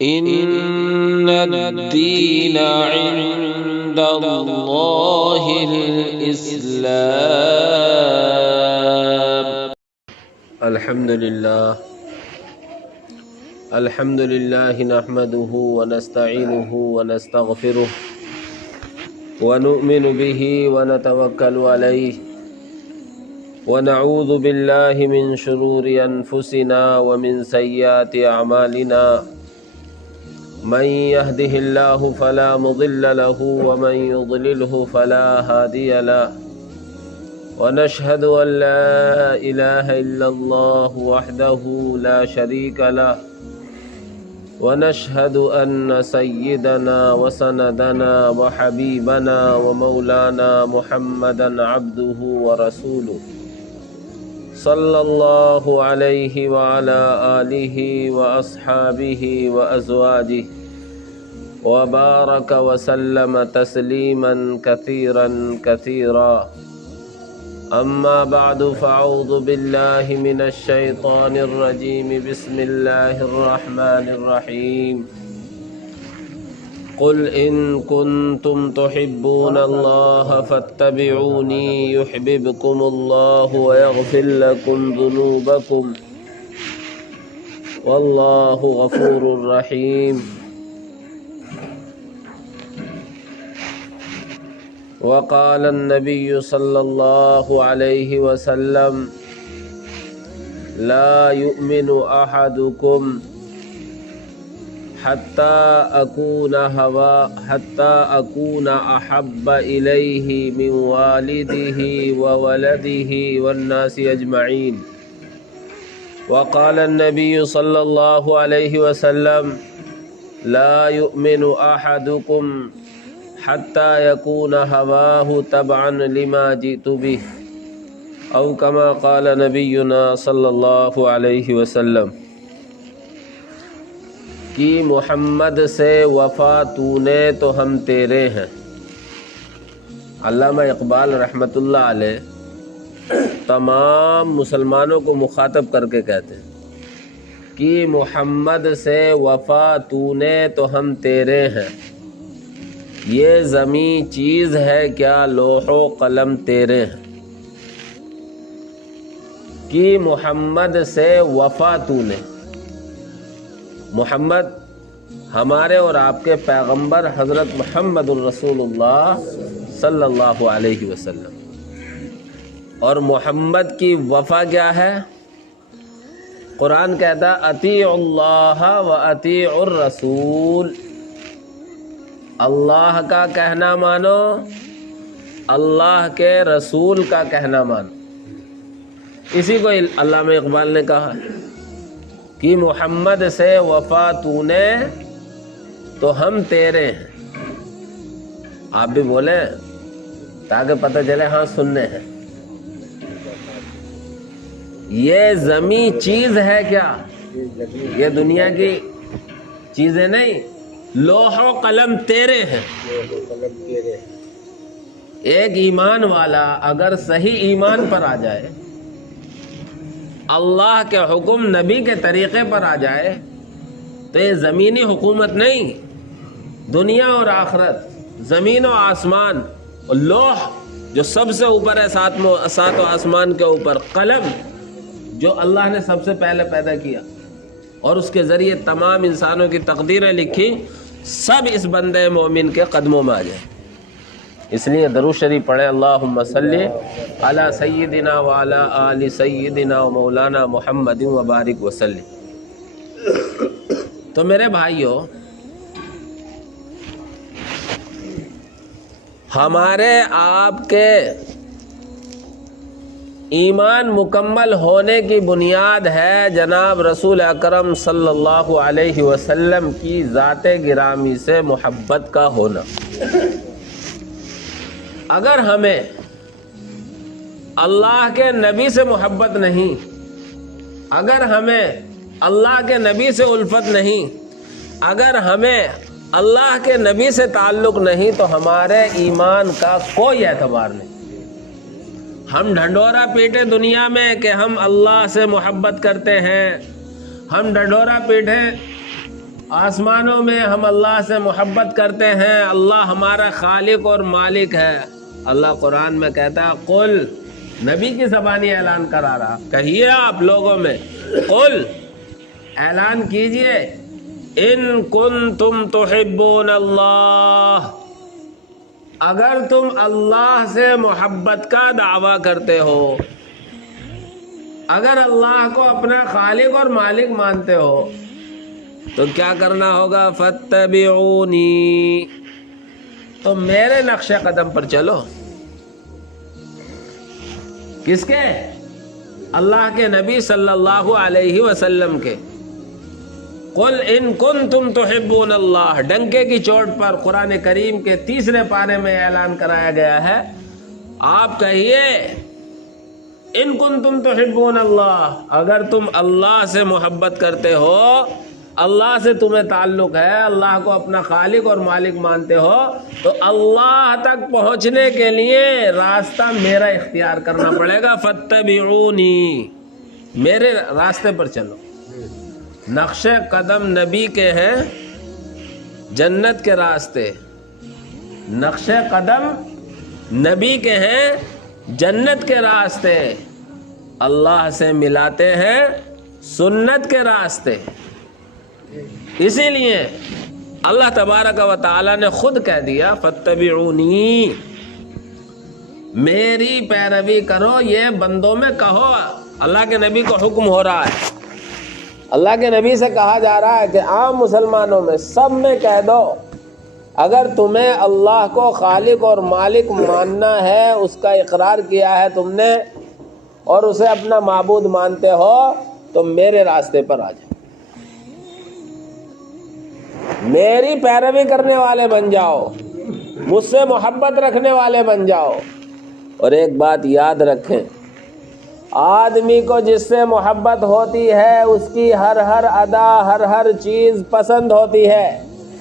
إن الدين عند الله الإسلام. الحمد لله نحمده ونستعينه ونستغفره ونؤمن به ونتوكل عليه ونعوذ بالله من شرور أنفسنا ومن سيئات أعمالنا. من يهده الله فلا مضل له ومن يضلله فلا هادي له. ونشهد أن لا إله إلا الله وحده لا شريك له. ونشهد أن سيدنا وسندنا وحبيبنا ومولانا محمدا عبده ورسوله صلى الله عليه وعلى آله وأصحابه وأزواجه وبارك وسلم تسليما كثيرا كثيرا. أما بعد فأعوذ بالله من الشيطان الرجيم. بسم الله الرحمن الرحيم. قل إن كنتم تحبون الله فاتبعوني يحببكم الله ويغفر لكم ذنوبكم والله غفور رحيم. وقال النبي صلى الله عليه وسلم لا يؤمن أحدكم حتى أكون أحب إليه من والده وولده والناس أجمعين. وقال النبي صلى الله عليه وسلم لا يؤمن أحدكم حتى يكون هواه تبعا لما جئت به أو كما قال نبينا صلی اللہ علیہ وسلم کہ محمد سے وفا تو نے تو ہم تیرے ہیں. علامہ اقبال رحمۃ اللہ علیہ تمام مسلمانوں کو مخاطب کر کے کہتے ہیں کہ محمد سے وفا تو نے تو ہم تیرے ہیں. یہ زمیں چیز ہے کیا لوح و قلم تیرے ہیں. کہ محمد سے وفا تو نے. محمد ہمارے اور آپ کے پیغمبر حضرت محمد الرسول اللہ صلی اللہ علیہ وسلم. اور محمد کی وفا کیا ہے؟ قرآن کہتا اطیعوا اللہ و اطیعوا الرسول. اللہ کا کہنا مانو، اللہ کے رسول کا کہنا مانو. اسی کو علامہ اقبال نے کہا کہ محمد سے وفا تو نے تو ہم تیرے ہیں. آپ بھی بولیں تاکہ پتہ چلے ہاں سننے ہیں. یہ زمیں چیز ہے کیا؟ یہ دنیا کی چیزیں نہیں، لوح و قلم تیرے ہیں. ایک ایمان والا اگر صحیح ایمان پر آ جائے، اللہ کے حکم نبی کے طریقے پر آ جائے تو یہ زمینی حکومت نہیں، دنیا اور آخرت، زمین و آسمان، اور لوح جو سب سے اوپر ہے سات و آسمان کے اوپر، قلم جو اللہ نے سب سے پہلے پیدا کیا اور اس کے ذریعے تمام انسانوں کی تقدیریں لکھی، سب اس بندے مومن کے قدموں میں آ جائے. اس لیے درود شریف پڑھیں اللہم صلی علی سیدنا وعلی آل سیدنا و مولانا محمد وبارک وسلم. تو میرے بھائیو، ہمارے آپ کے ایمان مکمل ہونے کی بنیاد ہے جناب رسول اکرم صلی اللہ علیہ وسلم کی ذات گرامی سے محبت کا ہونا. اگر ہمیں اللہ کے نبی سے محبت نہیں، اگر ہمیں اللہ کے نبی سے الفت نہیں، اگر ہمیں اللہ کے نبی سے تعلق نہیں تو ہمارے ایمان کا کوئی اعتبار نہیں. ہم ڈھنڈورا پیٹے دنیا میں کہ ہم اللہ سے محبت کرتے ہیں، ہم ڈھنڈورا پیٹے آسمانوں میں ہم اللہ سے محبت کرتے ہیں، اللہ ہمارا خالق اور مالک ہے۔ اللہ قرآن میں کہتا ہے قل، نبی کی زبانی اعلان کرا رہا، کہیے آپ لوگوں میں، قل اعلان کیجئے، ان کنتم تحبون اللہ، اگر تم اللہ سے محبت کا دعویٰ کرتے ہو، اگر اللہ کو اپنا خالق اور مالک مانتے ہو تو کیا کرنا ہوگا؟ فاتبعونی، تو میرے نقش قدم پر چلو۔ کس کے؟ اللہ کے نبی صلی اللہ علیہ وسلم کے۔ قل ان کنتم تحبون اللہ، ڈنکے کی چوٹ پر قرآن کریم کے 3 پارے میں اعلان کرایا گیا ہے، آپ کہیے ان کنتم تحبون اللہ، اگر تم اللہ سے محبت کرتے ہو، اللہ سے تمہیں تعلق ہے، اللہ کو اپنا خالق اور مالک مانتے ہو، تو اللہ تک پہنچنے کے لیے راستہ میرا اختیار کرنا پڑے گا۔ فاتبعونی، میرے راستے پر چلو۔ نقش قدم نبی کے ہیں جنت کے راستے، نقش قدم نبی کے ہیں جنت کے راستے، اللہ سے ملاتے ہیں سنت کے راستے۔ اسی لیے اللہ تبارک و تعالی نے خود کہہ دیا فاتبعونی، میری پیروی کرو، یہ بندوں میں کہو۔ اللہ کے نبی کو حکم ہو رہا ہے، اللہ کے نبی سے کہا جا رہا ہے کہ عام مسلمانوں میں سب میں کہہ دو، اگر تمہیں اللہ کو خالق اور مالک ماننا ہے، اس کا اقرار کیا ہے تم نے اور اسے اپنا معبود مانتے ہو، تو میرے راستے پر آ جاؤ، میری پیروی کرنے والے بن جاؤ، مجھ سے محبت رکھنے والے بن جاؤ۔ اور ایک بات یاد رکھیں، آدمی کو جس سے محبت ہوتی ہے اس کی ہر ہر ادا، ہر چیز پسند ہوتی ہے،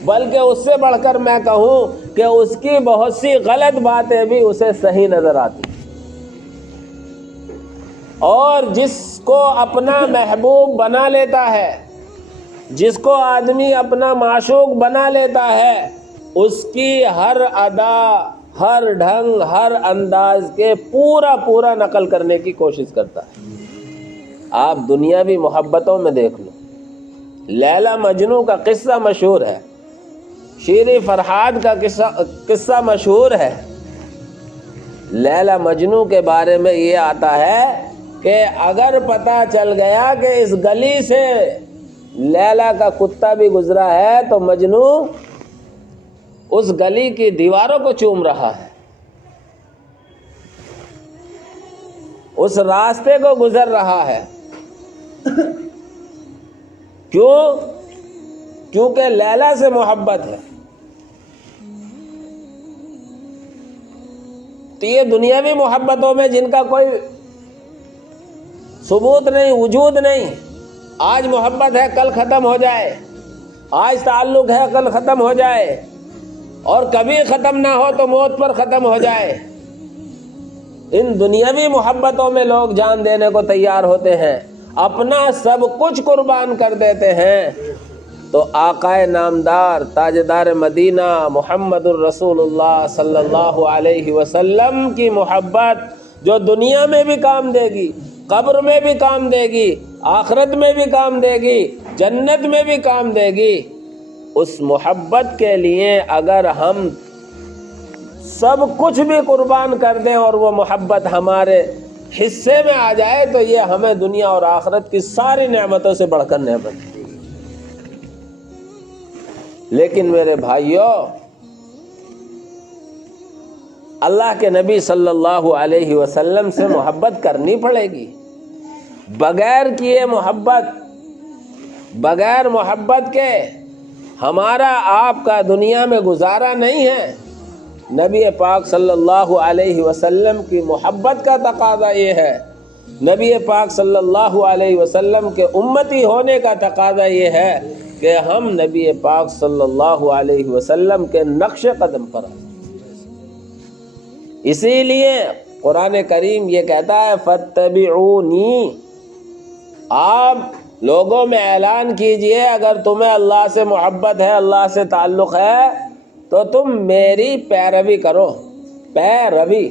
بلکہ اس سے بڑھ کر میں کہوں کہ اس کی بہت سی غلط باتیں بھی اسے صحیح نظر آتی۔ اور جس کو اپنا محبوب بنا لیتا ہے، جس کو آدمی اپنا معشوق بنا لیتا ہے، اس کی ہر ادا، ہر ڈھنگ، ہر انداز کے پورا نقل کرنے کی کوشش کرتا ہے۔ آپ دنیاوی محبتوں میں دیکھ لو، لیلا مجنو کا قصہ مشہور ہے، شیریں فرہاد کا قصہ مشہور ہے۔ لیلا مجنو کے بارے میں یہ آتا ہے کہ اگر پتہ چل گیا کہ اس گلی سے لیلا کا کتا بھی گزرا ہے تو مجنو اس گلی کی دیواروں کو چوم رہا ہے، اس راستے کو گزر رہا ہے۔ کیوں؟ کیونکہ لیلا سے محبت ہے۔ تو یہ دنیاوی محبتوں میں جن کا کوئی ثبوت نہیں، وجود نہیں، آج محبت ہے کل ختم ہو جائے، آج تعلق ہے کل ختم ہو جائے، اور کبھی ختم نہ ہو تو موت پر ختم ہو جائے، ان دنیاوی محبتوں میں لوگ جان دینے کو تیار ہوتے ہیں، اپنا سب کچھ قربان کر دیتے ہیں۔ تو آقا نامدار تاجدار مدینہ محمد الرسول اللہ صلی اللہ علیہ وسلم کی محبت جو دنیا میں بھی کام دے گی، قبر میں بھی کام دے گی، آخرت میں بھی کام دے گی، جنت میں بھی کام دے گی، اس محبت کے لیے اگر ہم سب کچھ بھی قربان کر دیں اور وہ محبت ہمارے حصے میں آ جائے تو یہ ہمیں دنیا اور آخرت کی ساری نعمتوں سے بڑھ کر نعمت ہے۔ لیکن میرے بھائیوں، اللہ کے نبی صلی اللہ علیہ وسلم سے محبت کرنی پڑے گی، بغیر کیے محبت، بغیر محبت کے ہمارا آپ کا دنیا میں گزارا نہیں ہے۔ نبی پاک صلی اللہ علیہ وسلم کی محبت کا تقاضا یہ ہے، نبی پاک صلی اللہ علیہ وسلم کے امتی ہونے کا تقاضا یہ ہے کہ ہم نبی پاک صلی اللہ علیہ وسلم کے نقش قدم پر ہیں۔ اسی لیے قرآن کریم یہ کہتا ہے فاتبعونی، آپ لوگوں میں اعلان کیجئے اگر تمہیں اللہ سے محبت ہے، اللہ سے تعلق ہے تو تم میری پیروی کرو. پیروی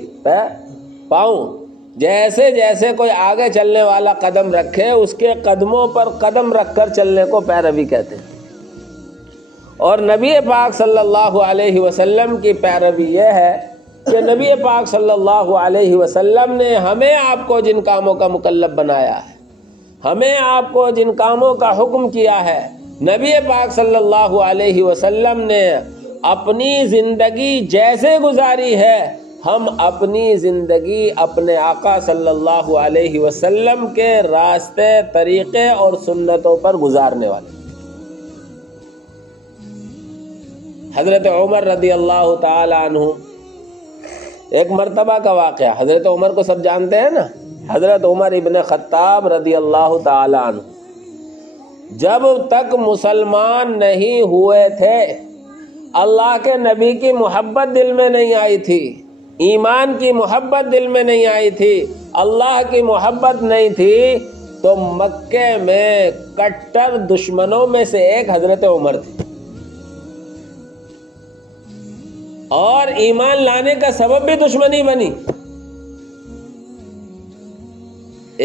پاؤں، جیسے جیسے کوئی آگے چلنے والا قدم رکھے اس کے قدموں پر قدم رکھ کر چلنے کو پیروی کہتے ہیں. اور نبی پاک صلی اللہ علیہ وسلم کی پیروی یہ ہے کہ نبی پاک صلی اللہ علیہ وسلم نے ہمیں آپ کو جن کاموں کا مکلف بنایا ہے، ہمیں آپ کو جن کاموں کا حکم کیا ہے، نبی پاک صلی اللہ علیہ وسلم نے اپنی زندگی جیسے گزاری ہے، ہم اپنی زندگی اپنے آقا صلی اللہ علیہ وسلم کے راستے، طریقے اور سنتوں پر گزارنے والے. حضرت عمر رضی اللہ تعالی عنہ، ایک مرتبہ کا واقعہ، حضرت عمر کو سب جانتے ہیں نا، حضرت عمر ابن خطاب رضی اللہ تعالی عنہ جب تک مسلمان نہیں ہوئے تھے اللہ کے نبی کی محبت دل میں نہیں آئی تھی، ایمان کی محبت دل میں نہیں آئی تھی، اللہ کی محبت نہیں تھی، تو مکے میں کٹر دشمنوں میں سے ایک حضرت عمر تھے، اور ایمان لانے کا سبب بھی دشمنی بنی.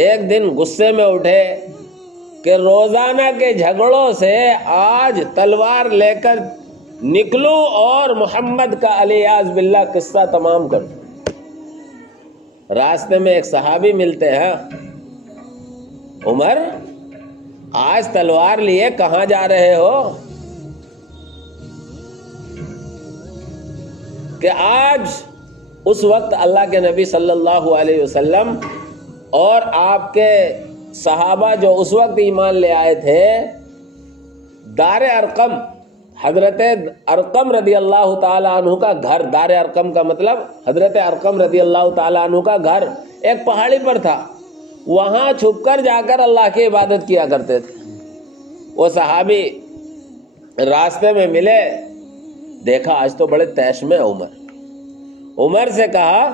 ایک دن غصے میں اٹھے کہ روزانہ کے جھگڑوں سے آج تلوار لے کر نکلوں اور محمد کا الیاذ باللہ قصہ تمام کر دوں. راستے میں ایک صحابی ملتے ہیں، عمر آج تلوار لیے کہاں جا رہے ہو؟ کہ آج اس وقت اللہ کے نبی صلی اللہ علیہ وسلم اور آپ کے صحابہ جو اس وقت ایمان لے آئے تھے دار ارقم، حضرت ارقم رضی اللہ تعالیٰ عنہ کا گھر، دار ارقم کا مطلب حضرت ارقم رضی اللہ تعالیٰ عنہ کا گھر ایک پہاڑی پر تھا، وہاں چھپ کر جا کر اللہ کی عبادت کیا کرتے تھے. وہ صحابی راستے میں ملے، دیکھا آج تو بڑے تیش میں عمر سے کہا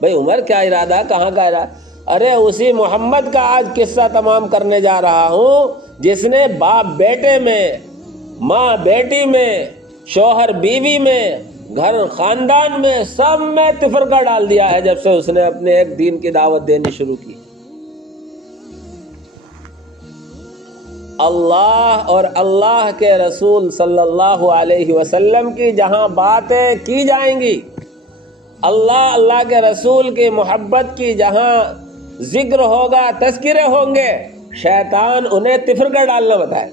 بھئی عمر کیا ارادہ، کہاں کا ارادہ؟ ارے اسی محمد کا آج قصہ تمام کرنے جا رہا ہوں جس نے باپ بیٹے میں، ماں بیٹی میں، شوہر بیوی میں، گھر خاندان میں، سب میں تفرقہ ڈال دیا ہے جب سے اس نے اپنے ایک دین کی دعوت دینی شروع کی. اللہ اور اللہ کے رسول صلی اللہ علیہ وسلم کی جہاں باتیں کی جائیں گی، اللہ کے رسول کی محبت کی جہاں ذکر ہوگا، تذکرے ہوں گے، شیطان انہیں تفرقہ ڈالنا بتائے.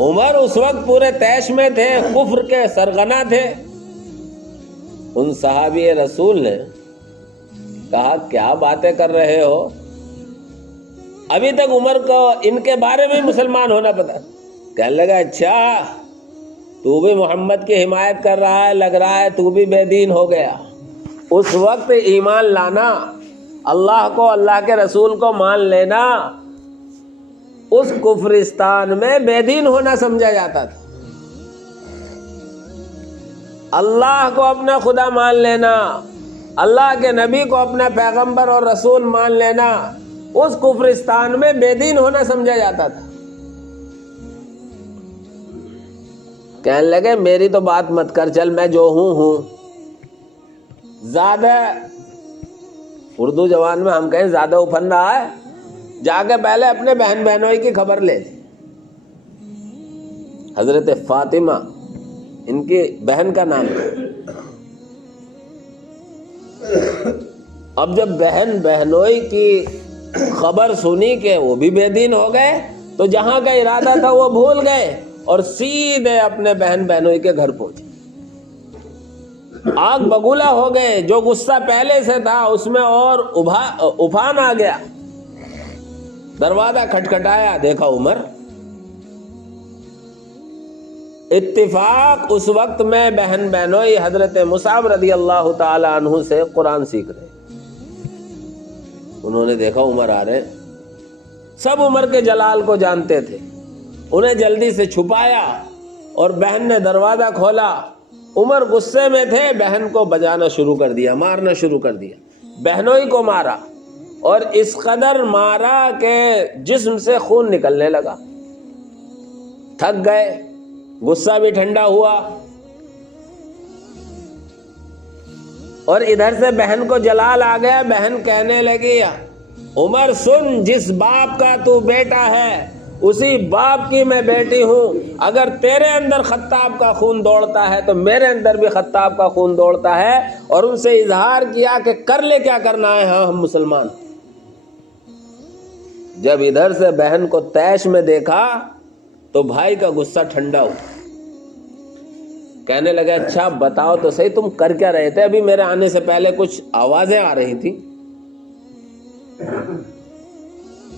عمر اس وقت پورے تیش میں تھے، کفر کے سرغنہ تھے. ان صحابی رسول نے کہا کیا باتیں کر رہے ہو؟ ابھی تک عمر کو ان کے بارے میں مسلمان ہونا پتا. کہنے لگا اچھا تو بھی محمد کی حمایت کر رہا ہے، لگ رہا ہے تو بھی بے دین ہو گیا. اس وقت ایمان لانا، اللہ کو، اللہ کے رسول کو مان لینا، اس کفرستان میں بے دین ہونا سمجھا جاتا تھا. اللہ کو اپنا خدا مان لینا، اللہ کے نبی کو اپنا پیغمبر اور رسول مان لینا، اس کفرستان میں بے دین ہونا سمجھا جاتا تھا. کہنے لگے میری تو بات مت کر، چل میں جو ہوں. زیادہ اردو زبان میں ہم کہیں زیادہ افن رہا ہے، جا کے پہلے اپنے بہن بہنوئی کی خبر لے لی. حضرت فاطمہ ان کی بہن کا نام ہے. اب جب بہن بہنوئی کی خبر سنی کہ وہ بھی بے دین ہو گئے تو جہاں کا ارادہ تھا وہ بھول گئے اور سیدھے اپنے بہن بہنوئی کے گھر پہنچے. آگ بگولا ہو گئے، جو غصہ پہلے سے تھا اس میں اور افان آ گیا. دروازہ کھٹکھٹایا، دیکھا عمر. اتفاق اس وقت میں بہن بہنوئی حضرت مصعب رضی اللہ تعالی عنہ سے قرآن سیکھ رہے. انہوں نے دیکھا عمر آ رہے، سب عمر کے جلال کو جانتے تھے، انہیں جلدی سے چھپایا اور بہن نے دروازہ کھولا. عمر غصے میں تھے، بہن کو بجانا شروع کر دیا، مارنا شروع کر دیا، بہنوئی کو مارا. اور اس قدر مارا کہ جسم سے خون نکلنے لگا، تھک گئے، غصہ بھی ٹھنڈا ہوا، اور ادھر سے بہن کو جلال آ گیا۔ بہن کہنے لگی عمر سن، جس باپ کا تو بیٹا ہے اسی باپ کی میں بیٹی ہوں، اگر تیرے اندر خطاب کا خون دوڑتا ہے تو میرے اندر بھی خطاب کا خون دوڑتا ہے۔ اور ان سے اظہار کیا کہ کر لے کیا کرنا ہے، ہاں ہم مسلمان۔ جب ادھر سے بہن کو طیش میں دیکھا تو بھائی کا غصہ ٹھنڈا ہوا، کہنے لگا اچھا بتاؤ تو صحیح تم کر کیا رہے تھے؟ ابھی میرے آنے سے پہلے کچھ آوازیں آ رہی تھی۔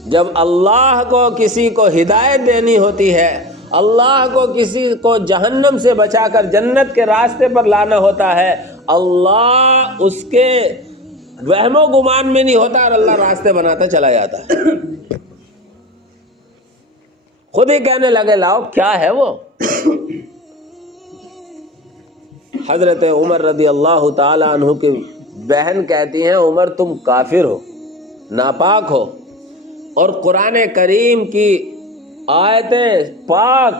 جب اللہ کو کسی کو ہدایت دینی ہوتی ہے، اللہ کو کسی کو جہنم سے بچا کر جنت کے راستے پر لانا ہوتا ہے، اللہ اس کے وہم و گمان میں نہیں ہوتا اور اللہ راستے بناتا چلا جاتا ہے۔ خود ہی کہنے لگے لاؤ کیا ہے وہ۔ حضرت عمر رضی اللہ تعالی عنہ کی بہن کہتی ہیں عمر تم کافر ہو، ناپاک ہو، اور قرآن کریم کی آیتیں پاک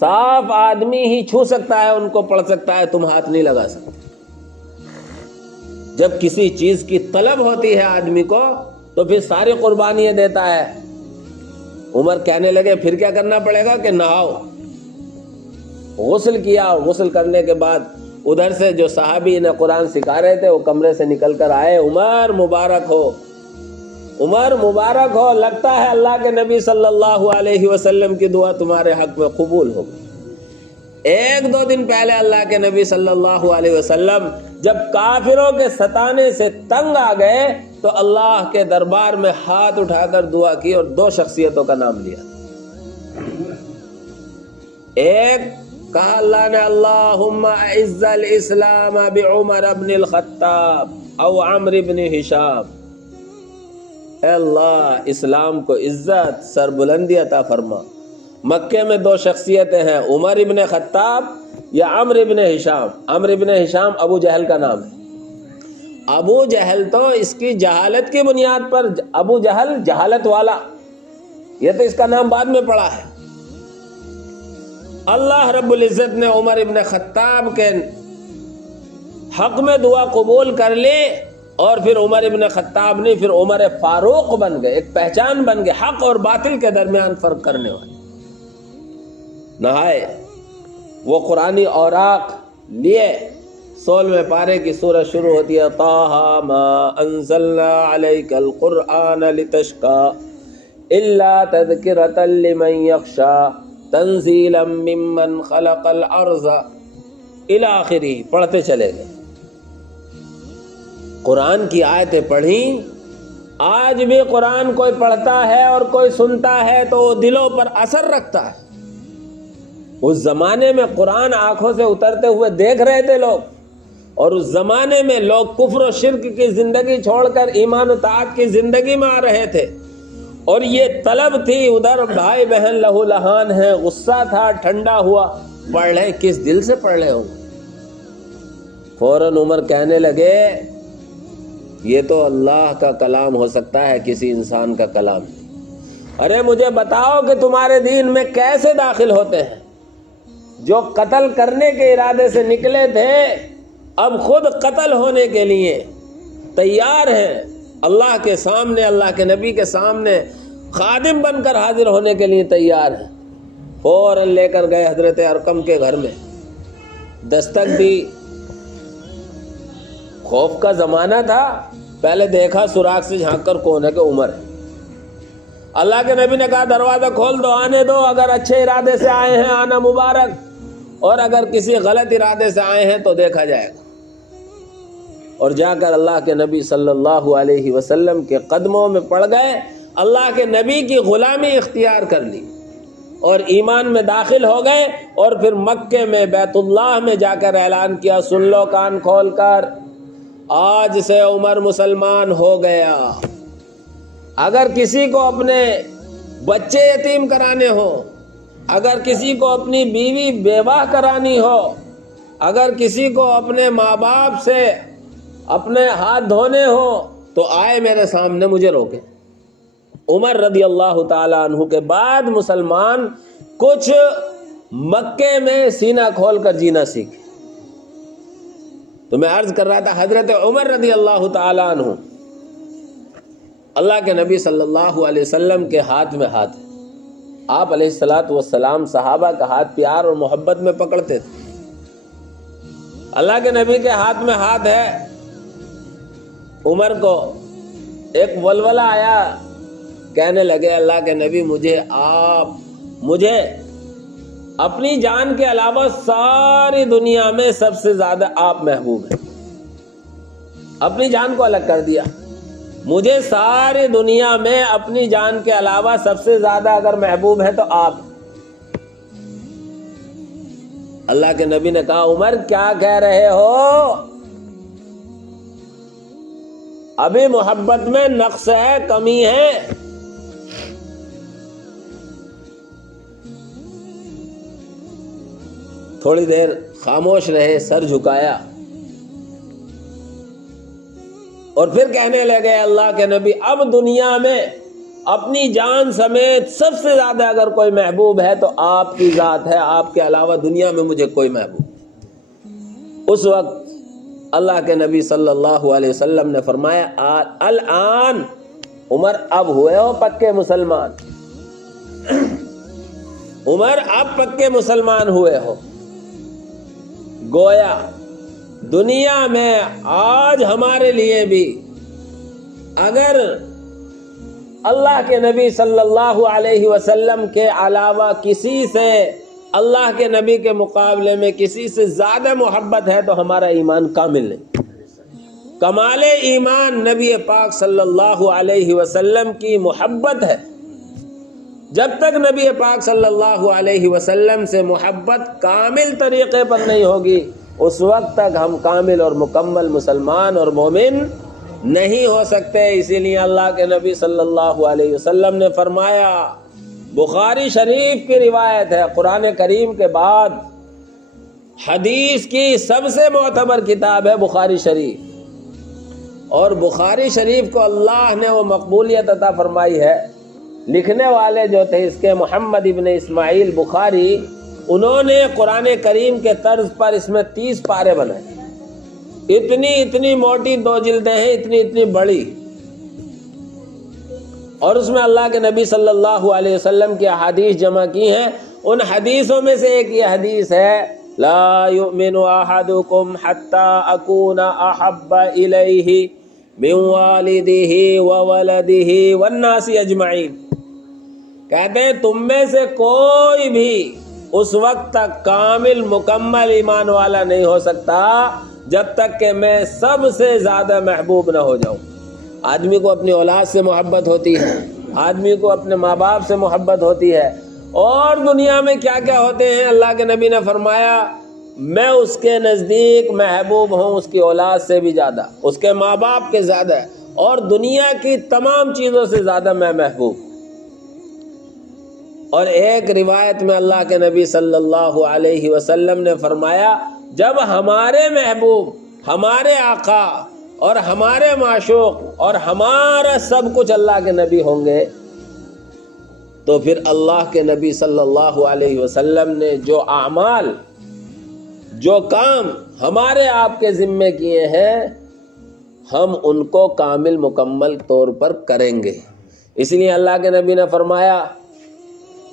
صاف آدمی ہی چھو سکتا ہے، ان کو پڑھ سکتا ہے، تم ہاتھ نہیں لگا سکتے۔ جب کسی چیز کی طلب ہوتی ہے آدمی کو تو پھر ساری قربانیاں دیتا ہے۔ عمر کہنے لگے پھر کیا کرنا پڑے گا کہ نہاؤ۔ غسل کیا، اور غسل کرنے کے بعد ادھر سے جو صحابی نے قرآن سکھا رہے تھے وہ کمرے سے نکل کر آئے، عمر مبارک ہو، عمر مبارک ہو، لگتا ہے اللہ کے نبی صلی اللہ علیہ وسلم کی دعا تمہارے حق میں قبول ہو گئی۔ ایک دو دن پہلے اللہ کے نبی صلی اللہ علیہ وسلم جب کافروں کے ستانے سے تنگ آ گئے تو اللہ کے دربار میں ہاتھ اٹھا کر دعا کی اور دو شخصیتوں کا نام لیا۔ ایک کہا اللہ نے اللہم اعز الاسلام بعمر بن الخطاب او عمرو بن ہشام، اے اللہ اسلام کو عزت سربلندی عطا فرما۔ مکے میں دو شخصیتیں ہیں، عمر ابن خطاب یا عمرو ابن ہشام۔ عمرو ابن ہشام ابو جہل کا نام ہے۔ ابو جہل تو اس کی جہالت کی بنیاد پر، ابو جہل جہالت والا، یہ تو اس کا نام بعد میں پڑا ہے۔ اللہ رب العزت نے عمر ابن خطاب کے حق میں دعا قبول کر لی، اور پھر عمر ابن خطاب نے پھر عمر فاروق بن گئے، ایک پہچان بن گئے حق اور باطل کے درمیان فرق کرنے والے۔ نہائے، وہ قرآنی اوراق لیے، 16ویں پارے کی سورہ شروع ہوتی ہے طٰہٰ ما انزلنا علیک القرآن لتشقى الا تذکرۃ لمن یخشی تنزیلا ممن خلق الارض الی آخرہ، پڑھتے چلے گئے۔ قرآن کی آیتیں پڑھیں، آج بھی قرآن کوئی پڑھتا ہے اور کوئی سنتا ہے تو وہ دلوں پر اثر رکھتا ہے۔ اس زمانے میں قرآن آنکھوں سے اترتے ہوئے دیکھ رہے تھے لوگ، اور اس زمانے میں لوگ کفر و شرک کی زندگی چھوڑ کر ایمان و طاعت کی زندگی میں آ رہے تھے، اور یہ طلب تھی، ادھر بھائی بہن لہو لہان ہیں، غصہ تھا، ٹھنڈا ہوا، پڑھ لیں، کس دل سے پڑھ رہے ہوں۔ فوراً عمر کہنے لگے یہ تو اللہ کا کلام ہو سکتا ہے، کسی انسان کا کلام نہیں۔ ارے مجھے بتاؤ کہ تمہارے دین میں کیسے داخل ہوتے ہیں؟ جو قتل کرنے کے ارادے سے نکلے تھے اب خود قتل ہونے کے لیے تیار ہیں، اللہ کے سامنے، اللہ کے نبی کے سامنے خادم بن کر حاضر ہونے کے لیے تیار ہیں۔ فوراً لے کر گئے حضرت ارقم کے گھر میں، دستک دی، خوف کا زمانہ تھا، پہلے دیکھا سوراخ سے جھانک کر کون ہے کہ عمر ہے۔ اللہ کے نبی نے کہا دروازہ کھول دو، آنے دو، اگر اچھے ارادے سے آئے ہیں آنا مبارک، اور اگر کسی غلط ارادے سے آئے ہیں تو دیکھا جائے گا۔ اور جا کر اللہ کے نبی صلی اللہ علیہ وسلم کے قدموں میں پڑ گئے، اللہ کے نبی کی غلامی اختیار کر لی اور ایمان میں داخل ہو گئے، اور پھر مکے میں بیت اللہ میں جا کر اعلان کیا، سن لو کان کھول کر، آج سے عمر مسلمان ہو گیا۔ اگر کسی کو اپنے بچے یتیم کرانے ہو، اگر کسی کو اپنی بیوی بیوہ کرانی ہو، اگر کسی کو اپنے ماں باپ سے اپنے ہاتھ دھونے ہو، تو آئے میرے سامنے مجھے روکے۔ عمر رضی اللہ تعالیٰ عنہ کے بعد مسلمان کچھ مکے میں سینہ کھول کر جینا سیکھے۔ تو میں عرض کر رہا تھا حضرت عمر رضی اللہ تعالیٰ عنہ اللہ کے نبی صلی اللہ علیہ وسلم کے ہاتھ میں ہاتھ ہے۔ آپ علیہ الصلاۃ والسلام صحابہ کا ہاتھ پیار اور محبت میں پکڑتے تھے۔ اللہ کے نبی کے ہاتھ میں ہاتھ ہے۔ عمر کو ایک ولولہ آیا، کہنے لگے اللہ کے نبی مجھے اپنی جان کے علاوہ ساری دنیا میں سب سے زیادہ آپ محبوب ہیں۔ اپنی جان کو الگ کر دیا، مجھے ساری دنیا میں اپنی جان کے علاوہ سب سے زیادہ اگر محبوب ہے تو آپ۔ اللہ کے نبی نے کہا عمر کیا کہہ رہے ہو؟ ابھی محبت میں نقص ہے، کمی ہے۔ تھوڑی دیر خاموش رہے، سر جھکایا اور پھر کہنے لگے اللہ کے نبی اب دنیا میں اپنی جان سمیت سب سے زیادہ اگر کوئی محبوب ہے تو آپ کی ذات ہے، آپ کے علاوہ دنیا میں مجھے کوئی محبوب۔ اس وقت اللہ کے نبی صلی اللہ علیہ وسلم نے فرمایا الآن عمر اب ہوئے ہو پکے مسلمان، عمر اب پکے مسلمان ہوئے ہو۔ گویا دنیا میں آج ہمارے لیے بھی اگر اللہ کے نبی صلی اللہ علیہ وسلم کے علاوہ کسی سے اللہ کے نبی کے مقابلے میں کسی سے زیادہ محبت ہے تو ہمارا ایمان کامل نہیں۔ کمال ایمان نبی پاک صلی اللہ علیہ وسلم کی محبت ہے۔ جب تک نبی پاک صلی اللہ علیہ وسلم سے محبت کامل طریقے پر نہیں ہوگی اس وقت تک ہم کامل اور مکمل مسلمان اور مومن نہیں ہو سکتے۔ اسی لیے اللہ کے نبی صلی اللہ علیہ وسلم نے فرمایا، بخاری شریف کی روایت ہے، قرآن کریم کے بعد حدیث کی سب سے معتبر کتاب ہے بخاری شریف، اور بخاری شریف کو اللہ نے وہ مقبولیت عطا فرمائی ہے۔ لکھنے والے جو تھے اس کے محمد ابن اسماعیل بخاری، انہوں نے قرآن کریم کے طرز پر اس میں 30 پارے بنائے۔ اتنی موٹی 2 جلدیں ہیں، اتنی بڑی، اور اس میں اللہ کے نبی صلی اللہ علیہ وسلم کی احادیث جمع کی ہیں۔ ان حدیثوں میں سے ایک یہ حدیث ہے، لا یؤمن احدکم حتی اکون احب الیہ من والدہ وولدہ والناس اجمعین۔ کہتے ہیں تم میں سے کوئی بھی اس وقت تک کامل مکمل ایمان والا نہیں ہو سکتا جب تک کہ میں سب سے زیادہ محبوب نہ ہو جاؤں۔ آدمی کو اپنی اولاد سے محبت ہوتی ہے، آدمی کو اپنے ماں باپ سے محبت ہوتی ہے، اور دنیا میں کیا کیا ہوتے ہیں۔ اللہ کے نبی نے فرمایا میں اس کے نزدیک محبوب ہوں اس کی اولاد سے بھی زیادہ، اس کے ماں باپ کے زیادہ، اور دنیا کی تمام چیزوں سے زیادہ میں محبوب۔ اور ایک روایت میں اللہ کے نبی صلی اللہ علیہ وسلم نے فرمایا جب ہمارے محبوب، ہمارے آقا اور ہمارے معشوق اور ہمارا سب کچھ اللہ کے نبی ہوں گے تو پھر اللہ کے نبی صلی اللہ علیہ وسلم نے جو اعمال، جو کام ہمارے آپ کے ذمے کیے ہیں ہم ان کو کامل مکمل طور پر کریں گے۔ اس لیے اللہ کے نبی نے فرمایا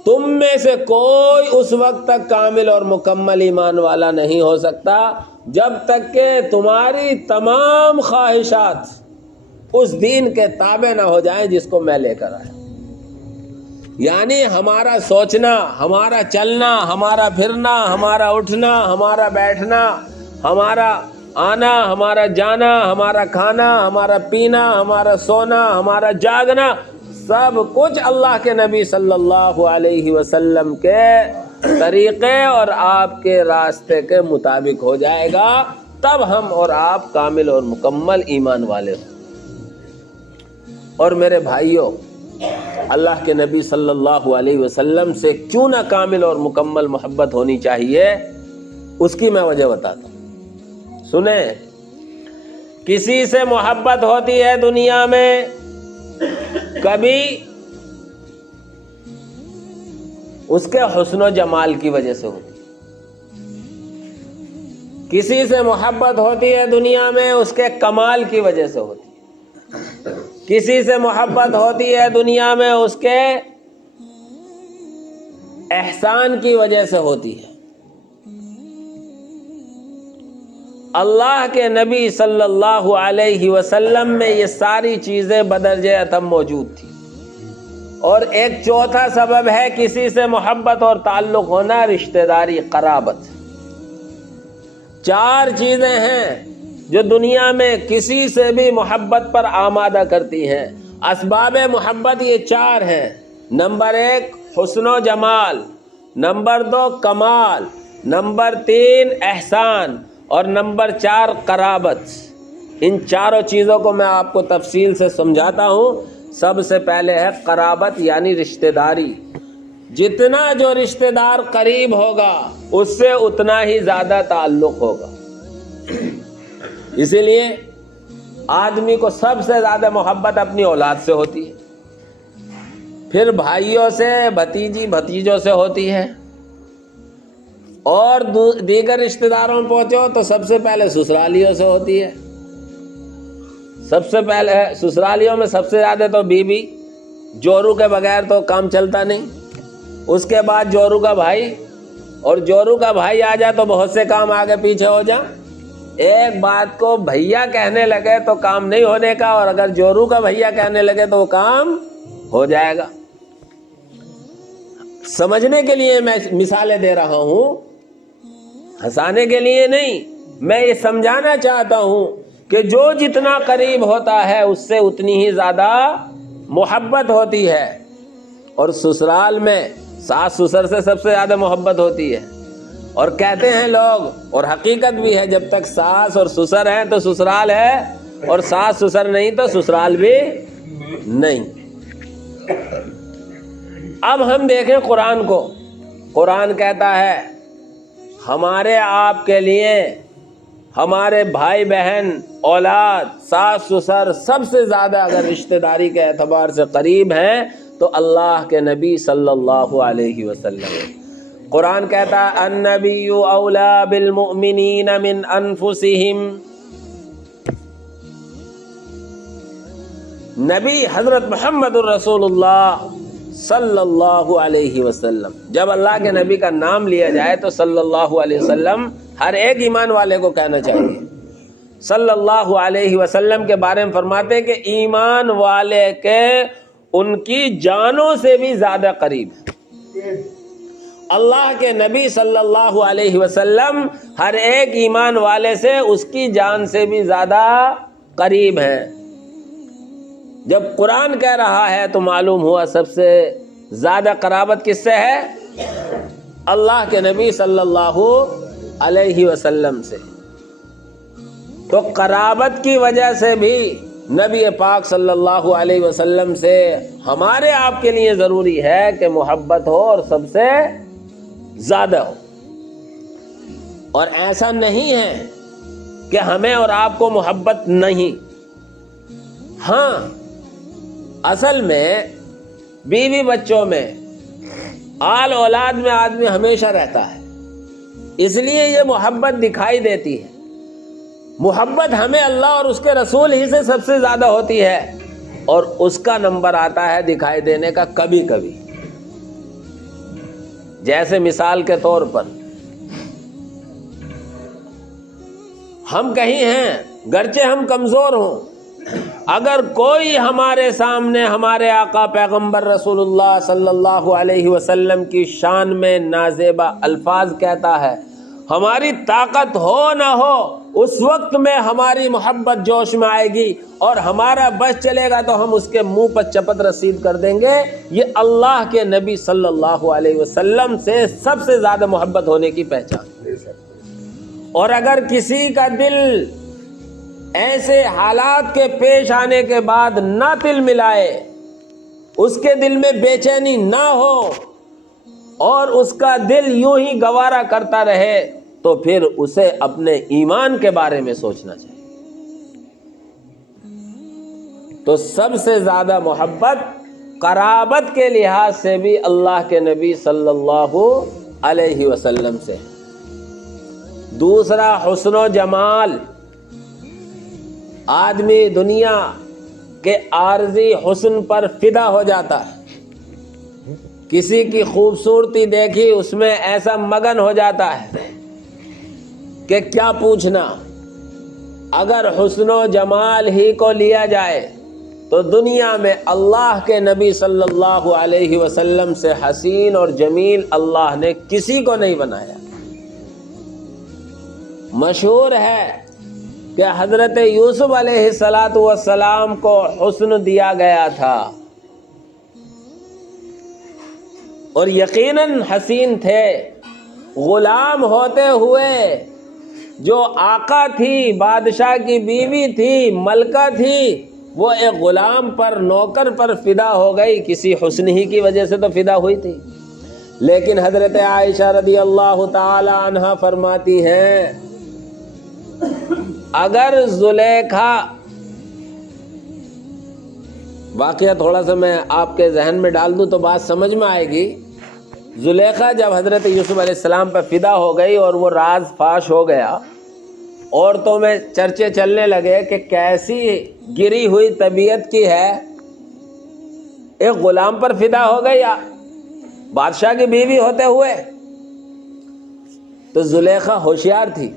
تم میں سے کوئی اس وقت تک کامل اور مکمل ایمان والا نہیں ہو سکتا جب تک کہ تمہاری تمام خواہشات اس دین کے تابع نہ ہو جائیں جس کو میں لے کر آیا۔ یعنی ہمارا سوچنا، ہمارا چلنا، ہمارا پھرنا، ہمارا اٹھنا، ہمارا بیٹھنا، ہمارا آنا، ہمارا جانا، ہمارا کھانا، ہمارا پینا، ہمارا سونا، ہمارا جاگنا، سب کچھ اللہ کے نبی صلی اللہ علیہ وسلم کے طریقے اور آپ کے راستے کے مطابق ہو جائے گا، تب ہم اور آپ کامل اور مکمل ایمان والے ہوں۔ اور میرے بھائیوں، اللہ کے نبی صلی اللہ علیہ وسلم سے کیوں نہ کامل اور مکمل محبت ہونی چاہیے، اس کی میں وجہ بتاتا ہوں۔ سنیں کسی سے محبت ہوتی ہے دنیا میں کبھی اس کے حسن و جمال کی وجہ سے ہوتی ہے، کسی سے محبت ہوتی ہے دنیا میں اس کے کمال کی وجہ سے ہوتی ہے، کسی سے محبت ہوتی ہے دنیا میں اس کے احسان کی وجہ سے ہوتی ہے۔ اللہ کے نبی صلی اللہ علیہ وسلم میں یہ ساری چیزیں بدرجہ اتم موجود تھی۔ اور ایک چوتھا سبب ہے کسی سے محبت اور تعلق ہونا، رشتہ داری، قرابت۔ 4 چیزیں ہیں جو دنیا میں کسی سے بھی محبت پر آمادہ کرتی ہیں۔ اسباب محبت یہ 4 ہیں۔ نمبر 1 حسن و جمال، نمبر 2 کمال، نمبر 3 احسان، اور نمبر 4 قرابت۔ ان 4 چیزوں کو میں آپ کو تفصیل سے سمجھاتا ہوں۔ سب سے پہلے ہے قرابت، یعنی رشتہ داری۔ جتنا جو رشتہ دار قریب ہوگا اس سے اتنا ہی زیادہ تعلق ہوگا۔ اسی لیے آدمی کو سب سے زیادہ محبت اپنی اولاد سے ہوتی ہے، پھر بھائیوں سے، بھتیجی بھتیجوں سے ہوتی ہے، اور دیگر رشتہ داروں میں پہنچو تو سب سے پہلے سسرالیوں سے ہوتی ہے۔ سب سے پہلے سسرالیوں میں سب سے زیادہ تو بیوی، جورو کے بغیر تو کام چلتا نہیں، اس کے بعد جورو کا بھائی، اور جورو کا بھائی آ جائے تو بہت سے کام آگے پیچھے ہو جائیں۔ ایک بات کو بھیا کہنے لگے تو کام نہیں ہونے کا، اور اگر جورو کا بھیا کہنے لگے تو وہ کام ہو جائے گا۔ سمجھنے کے لیے میں مثالیں دے رہا ہوں، ہنسانے کے لیے نہیں۔ میں یہ سمجھانا چاہتا ہوں کہ جو جتنا قریب ہوتا ہے اس سے اتنی ہی زیادہ محبت ہوتی ہے۔ اور سسرال میں ساس سسر سے سب سے زیادہ محبت ہوتی ہے، اور کہتے ہیں لوگ، اور حقیقت بھی ہے، جب تک ساس اور سسر ہیں تو سسرال ہے، اور ساس سسر نہیں تو سسرال بھی نہیں۔ اب ہم دیکھیں قرآن کو۔ قرآن کہتا ہے ہمارے آپ کے لیے ہمارے بھائی بہن، اولاد، ساس سسر سب سے زیادہ اگر رشتہ داری کے اعتبار سے قریب ہیں تو اللہ کے نبی صلی اللہ علیہ وسلم۔ قرآن کہتا ہے النبی اولا بالمؤمنین من انفسہم۔ نبی حضرت محمد الرسول اللہ صلی اللہ علیہ وسلم، جب اللہ کے نبی کا نام لیا جائے تو صلی اللہ علیہ وسلم ہر ایک ایمان والے کو کہنا چاہیے۔ صلی اللہ علیہ وسلم کے بارے میں فرماتے ہیں کہ ایمان والے کے ان کی جانوں سے بھی زیادہ قریب ہے۔ اللہ کے نبی صلی اللہ علیہ وسلم ہر ایک ایمان والے سے اس کی جان سے بھی زیادہ قریب ہیں۔ جب قرآن کہہ رہا ہے تو معلوم ہوا سب سے زیادہ قرابت کس سے ہے؟ اللہ کے نبی صلی اللہ علیہ وسلم سے۔ تو قرابت کی وجہ سے بھی نبی پاک صلی اللہ علیہ وسلم سے ہمارے آپ کے لیے ضروری ہے کہ محبت ہو اور سب سے زیادہ ہو۔ اور ایسا نہیں ہے کہ ہمیں اور آپ کو محبت نہیں۔ ہاں، اصل میں بیوی بچوں میں، آل اولاد میں آدمی ہمیشہ رہتا ہے، اس لیے یہ محبت دکھائی دیتی ہے۔ محبت ہمیں اللہ اور اس کے رسول ہی سے سب سے زیادہ ہوتی ہے، اور اس کا نمبر آتا ہے دکھائی دینے کا کبھی کبھی۔ جیسے مثال کے طور پر ہم کہیں ہیں، گرچہ ہم کمزور ہوں، اگر کوئی ہمارے سامنے ہمارے آقا پیغمبر رسول اللہ صلی اللہ علیہ وسلم کی شان میں نازیبا الفاظ کہتا ہے، ہماری طاقت ہو نہ ہو اس وقت میں ہماری محبت جوش میں آئے گی، اور ہمارا بس چلے گا تو ہم اس کے منہ پر چپت رسید کر دیں گے۔ یہ اللہ کے نبی صلی اللہ علیہ وسلم سے سب سے زیادہ محبت ہونے کی پہچان۔ اور اگر کسی کا دل ایسے حالات کے پیش آنے کے بعد نہ دل ملائے، اس کے دل میں بے چینی نہ ہو، اور اس کا دل یوں ہی گوارا کرتا رہے، تو پھر اسے اپنے ایمان کے بارے میں سوچنا چاہیے۔ تو سب سے زیادہ محبت قرابت کے لحاظ سے بھی اللہ کے نبی صلی اللہ علیہ وسلم سے. دوسرا حسن و جمال. آدمی دنیا کے عارضی حسن پر فدا ہو جاتا ہے. کسی کی خوبصورتی دیکھی اس میں ایسا مگن ہو جاتا ہے کہ کیا پوچھنا. اگر حسن و جمال ہی کو لیا جائے تو دنیا میں اللہ کے نبی صلی اللہ علیہ وسلم سے حسین اور جمیل اللہ نے کسی کو نہیں بنایا. مشہور ہے کہ حضرت یوسف علیہ السلام کو حسن دیا گیا تھا اور یقیناً حسین تھے. غلام ہوتے ہوئے جو آقا تھی، بادشاہ کی بیوی تھی، ملکہ تھی، وہ ایک غلام پر، نوکر پر فدا ہو گئی. کسی حسن ہی کی وجہ سے تو فدا ہوئی تھی. لیکن حضرت عائشہ رضی اللہ تعالی عنہا فرماتی ہیں اگر زلیخا، واقعہ تھوڑا سا میں آپ کے ذہن میں ڈال دوں تو بات سمجھ میں آئے گی. زلیخا جب حضرت یوسف علیہ السلام پہ فدا ہو گئی اور وہ راز فاش ہو گیا، عورتوں میں چرچے چلنے لگے کہ کیسی گری ہوئی طبیعت کی ہے، ایک غلام پر فدا ہو گئی بادشاہ کی بیوی ہوتے ہوئے. تو زلیخا ہوشیار تھی.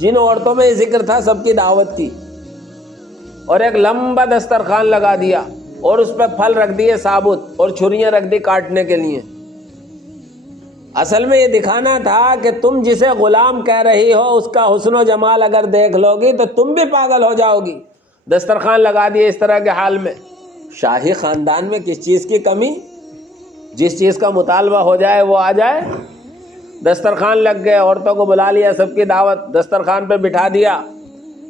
جن عورتوں میں یہ ذکر تھا سب کی دعوت کی اور ایک لمبا دسترخوان لگا دیا اور اس پہ پھل رکھ دیے ثابت اور چھریاں رکھ دی کاٹنے کے لیے. اصل میں یہ دکھانا تھا کہ تم جسے غلام کہہ رہی ہو اس کا حسن و جمال اگر دیکھ لو گی تو تم بھی پاگل ہو جاؤ گی. دسترخوان لگا دیے اس طرح کے حال میں. شاہی خاندان میں کس چیز کی کمی؟ جس چیز کا مطالبہ ہو جائے وہ آ جائے. دسترخوان لگ گئے، عورتوں کو بلا لیا، سب کی دعوت، دسترخوان پہ بٹھا دیا،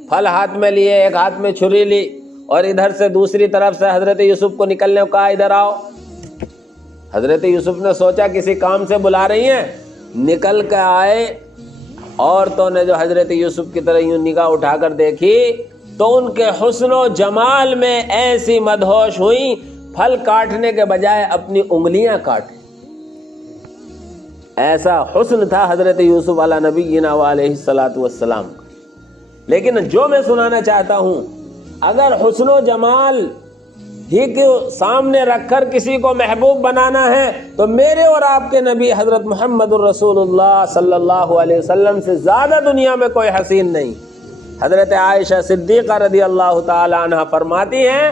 پھل ہاتھ میں لیے، ایک ہاتھ میں چھری لی اور ادھر سے دوسری طرف سے حضرت یوسف کو نکلنے کو کہا ادھر آؤ. حضرت یوسف نے سوچا کسی کام سے بلا رہی ہیں، نکل کے آئے. عورتوں نے جو حضرت یوسف کی طرح یوں نگاہ اٹھا کر دیکھی تو ان کے حسن و جمال میں ایسی مدہوش ہوئی، پھل کاٹنے کے بجائے اپنی انگلیاں کاٹیں. ایسا حسن تھا حضرت یوسف علی نبینا علیہ الصلوۃ والسلام کا. لیکن جو میں سنانا چاہتا ہوں، اگر حسن و جمال ہی کے سامنے رکھ کر کسی کو محبوب بنانا ہے تو میرے اور آپ کے نبی حضرت محمد الرسول اللہ صلی اللہ علیہ وسلم سے زیادہ دنیا میں کوئی حسین نہیں. حضرت عائشہ صدیقہ رضی اللہ تعالی عنہ فرماتی ہیں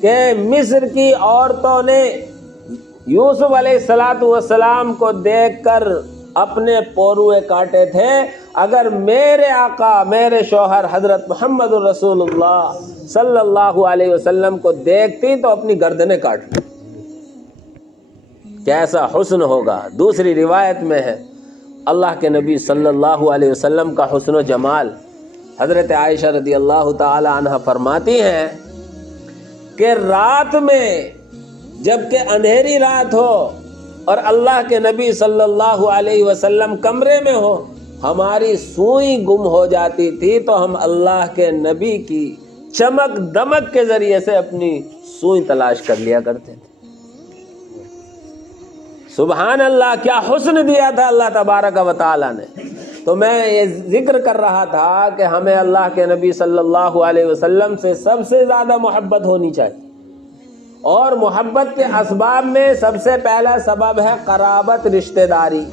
کہ مصر کی عورتوں نے یوسف علیہ السلام کو دیکھ کر اپنے پوروے کاٹے تھے. اگر میرے آقا، میرے شوہر حضرت محمد الرسول اللہ صلی اللہ علیہ وسلم کو دیکھتی تو اپنی گردنیں کاٹتی. کیسا حسن ہوگا. دوسری روایت میں ہے اللہ کے نبی صلی اللہ علیہ وسلم کا حسن و جمال. حضرت عائشہ رضی اللہ تعالی عنہ فرماتی ہیں کہ رات میں جبکہ اندھیری رات ہو اور اللہ کے نبی صلی اللہ علیہ وسلم کمرے میں ہو، ہماری سوئی گم ہو جاتی تھی تو ہم اللہ کے نبی کی چمک دمک کے ذریعے سے اپنی سوئی تلاش کر لیا کرتے تھے. سبحان اللہ، کیا حسن دیا تھا اللہ تبارک و تعالی نے. تو میں یہ ذکر کر رہا تھا کہ ہمیں اللہ کے نبی صلی اللہ علیہ وسلم سے سب سے زیادہ محبت ہونی چاہیے. اور محبت کے اسباب میں سب سے پہلا سبب ہے قرابت، رشتہ داری.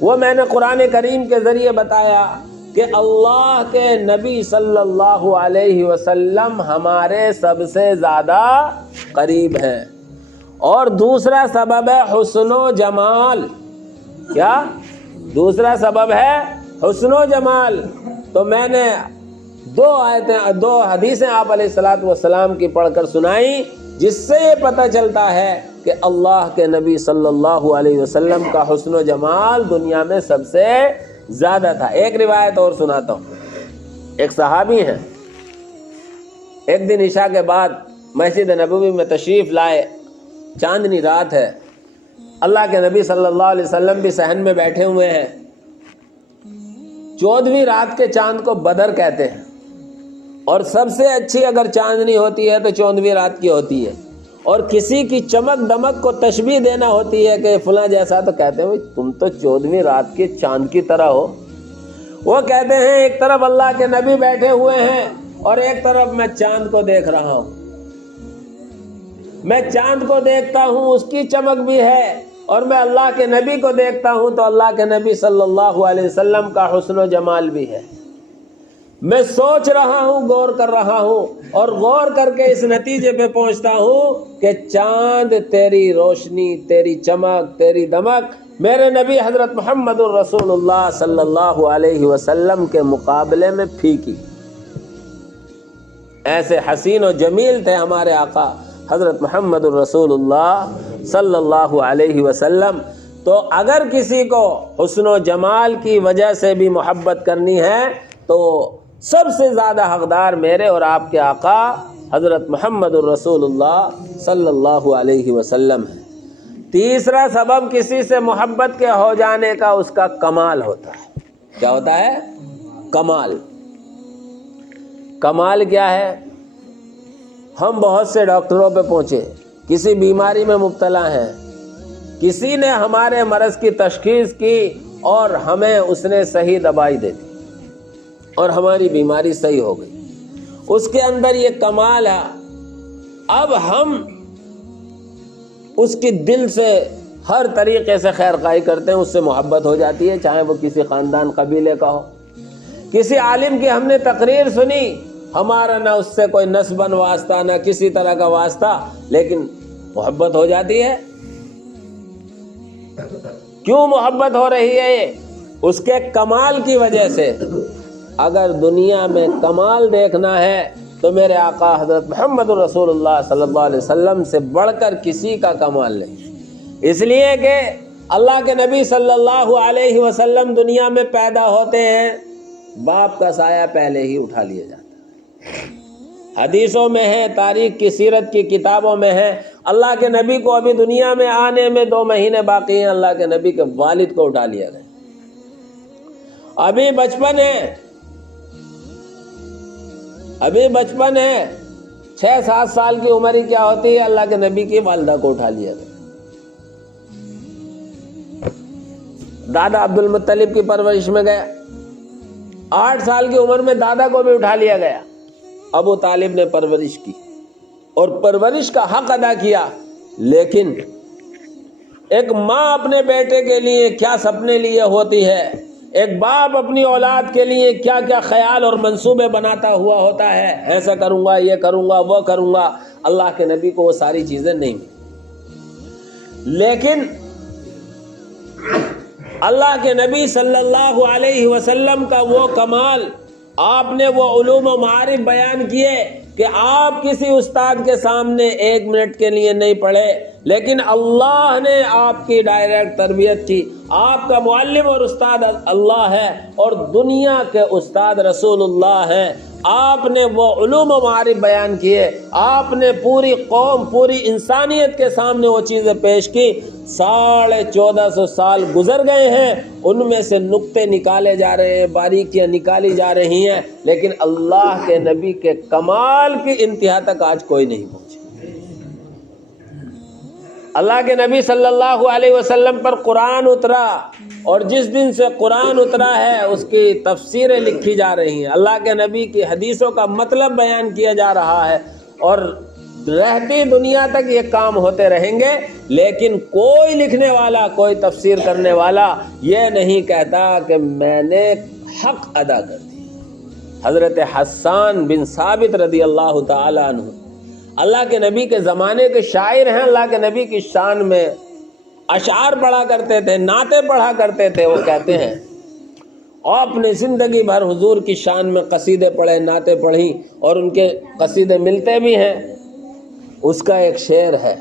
وہ میں نے قرآن کریم کے ذریعے بتایا کہ اللہ کے نبی صلی اللہ علیہ وسلم ہمارے سب سے زیادہ قریب ہیں. اور دوسرا سبب ہے حسن و جمال. کیا دوسرا سبب ہے؟ حسن و جمال. تو میں نے دو حدیثیں آپ علیہ الصلوۃ والسلام کی پڑھ کر سنائی جس سے یہ پتہ چلتا ہے کہ اللہ کے نبی صلی اللہ علیہ وسلم کا حسن و جمال دنیا میں سب سے زیادہ تھا. ایک روایت اور سناتا ہوں. ایک صحابی ہیں، ایک دن عشاء کے بعد مسجد نبوی میں تشریف لائے. چاندنی رات ہے، اللہ کے نبی صلی اللہ علیہ وسلم بھی صحن میں بیٹھے ہوئے ہیں. 14ویں رات کے چاند کو بدر کہتے ہیں اور سب سے اچھی اگر چاندنی ہوتی ہے تو 14ویں رات کی ہوتی ہے، اور کسی کی چمک دمک کو تشبیہ دینا ہوتی ہے کہ فلاں جیسا، تو کہتے ہیں تم تو 14ویں رات کے چاند کی طرح ہو۔ وہ کہتے ہیں ایک طرف اللہ کے نبی بیٹھے ہوئے ہیں اور ایک طرف میں چاند کو دیکھ رہا ہوں، میں چاند کو دیکھتا ہوں اس کی چمک بھی ہے، اور میں اللہ کے نبی کو دیکھتا ہوں تو اللہ کے نبی صلی اللہ علیہ وسلم کا حسن و جمال بھی ہے۔ میں سوچ رہا ہوں، غور کر رہا ہوں، اور غور کر کے اس نتیجے پہ پہنچتا ہوں کہ چاند تیری روشنی، تیری چمک، تیری دمک میرے نبی حضرت محمد الرسول اللہ صلی اللہ علیہ وسلم کے مقابلے میں پھیکی۔ ایسے حسین و جمیل تھے ہمارے آقا حضرت محمد الرسول اللہ صلی اللہ علیہ وسلم۔ تو اگر کسی کو حسن و جمال کی وجہ سے بھی محبت کرنی ہے تو سب سے زیادہ حقدار میرے اور آپ کے آقا حضرت محمد الرسول اللہ صلی اللہ علیہ وسلم ہے۔ تیسرا سبب کسی سے محبت کے ہو جانے کا اس کا کمال ہوتا ہے۔ کیا ہوتا ہے؟ کمال۔ کمال کیا ہے؟ ہم بہت سے ڈاکٹروں پہ پہنچے، کسی بیماری میں مبتلا ہیں، کسی نے ہمارے مرض کی تشخیص کی اور ہمیں اس نے صحیح دوائی دے دی اور ہماری بیماری صحیح ہو گئی، اس کے اندر یہ کمال ہے۔ اب ہم اس کی دل سے ہر طریقے سے خیر خواہی کرتے ہیں، اس سے محبت ہو جاتی ہے، چاہے وہ کسی خاندان قبیلے کا ہو۔ کسی عالم کی ہم نے تقریر سنی، ہمارا نہ اس سے کوئی نسباً واسطہ نہ کسی طرح کا واسطہ، لیکن محبت ہو جاتی ہے۔ کیوں محبت ہو رہی ہے؟ یہ اس کے کمال کی وجہ سے۔ اگر دنیا میں کمال دیکھنا ہے تو میرے آقا حضرت محمد رسول اللہ صلی اللہ علیہ وسلم سے بڑھ کر کسی کا کمال نہیں، اس لیے کہ اللہ کے نبی صلی اللہ علیہ وسلم دنیا میں پیدا ہوتے ہیں، باپ کا سایہ پہلے ہی اٹھا لیا جاتا ہے۔ حدیثوں میں ہے، تاریخ کی سیرت کی کتابوں میں ہے، اللہ کے نبی کو ابھی دنیا میں آنے میں 2 مہینے باقی ہیں، اللہ کے نبی کے والد کو اٹھا لیا گیا۔ ابھی بچپن ہے، ابھی بچپن ہے، 6-7 سال کی عمر ہی کیا ہوتی ہے، اللہ کے نبی کی والدہ کو اٹھا لیا گیا۔ دادا عبد المطلب کی پرورش میں گیا، 8 سال کی عمر میں دادا کو بھی اٹھا لیا گیا۔ ابو طالب نے پرورش کی اور پرورش کا حق ادا کیا، لیکن ایک ماں اپنے بیٹے کے لیے کیا سپنے لیے ہوتی ہے، ایک باپ اپنی اولاد کے لیے کیا کیا خیال اور منصوبے بناتا ہوا ہوتا ہے، ایسا کروں گا، یہ کروں گا، وہ کروں گا۔ اللہ کے نبی کو وہ ساری چیزیں نہیں ملی، لیکن اللہ کے نبی صلی اللہ علیہ وسلم کا وہ کمال، آپ نے وہ علوم و معارف بیان کیے کہ آپ کسی استاد کے سامنے 1 منٹ کے لیے نہیں پڑھے، لیکن اللہ نے آپ کی ڈائریکٹ تربیت کی۔ آپ کا معلم اور استاد اللہ ہے اور دنیا کے استاد رسول اللہ ہیں۔ آپ نے وہ علوم و معارف بیان کیے، آپ نے پوری قوم، پوری انسانیت کے سامنے وہ چیزیں پیش کی۔ 1450 سال گزر گئے ہیں، ان میں سے نقطے نکالے جا رہے ہیں، باریکیاں نکالی جا رہی ہیں، لیکن اللہ کے نبی کے کمال کی انتہا تک آج کوئی نہیں پہنچا۔ اللہ کے نبی صلی اللہ علیہ وسلم پر قرآن اترا، اور جس دن سے قرآن اترا ہے اس کی تفسیریں لکھی جا رہی ہیں، اللہ کے نبی کی حدیثوں کا مطلب بیان کیا جا رہا ہے، اور رہتی دنیا تک یہ کام ہوتے رہیں گے، لیکن کوئی لکھنے والا، کوئی تفسیر کرنے والا یہ نہیں کہتا کہ میں نے حق ادا کر دیا۔ حضرت حسان بن ثابت رضی اللہ تعالی عنہ اللہ کے نبی کے زمانے کے شاعر ہیں، اللہ کے نبی کی شان میں اشعار پڑھا کرتے تھے، نعتیں پڑھا کرتے تھے۔ وہ کہتے ہیں آپ نے زندگی بھر حضور کی شان میں قصیدے پڑھے، نعتیں پڑھی، اور ان کے قصیدے ملتے بھی ہیں۔ اس کا ایک شعر ہے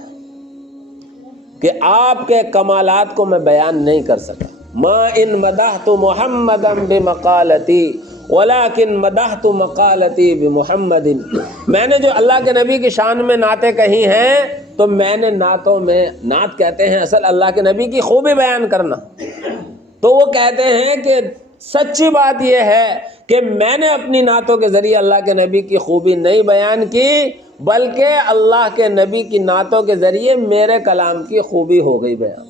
کہ آپ کے کمالات کو میں بیان نہیں کر سکا۔ ما ان مدحت محمدا بمقالتی ولکن مدحت مقالتی بمحمد۔ میں نے جو اللہ کے نبی کی شان میں نعتیں کہی ہیں تو میں نے نعتوں میں، نعت کہتے ہیں اصل اللہ کے نبی کی خوبی بیان کرنا، تو وہ کہتے ہیں کہ سچی بات یہ ہے کہ میں نے اپنی نعتوں کے ذریعے اللہ کے نبی کی خوبی نہیں بیان کی، بلکہ اللہ کے نبی کی نعتوں کے ذریعے میرے کلام کی خوبی ہو گئی بیان۔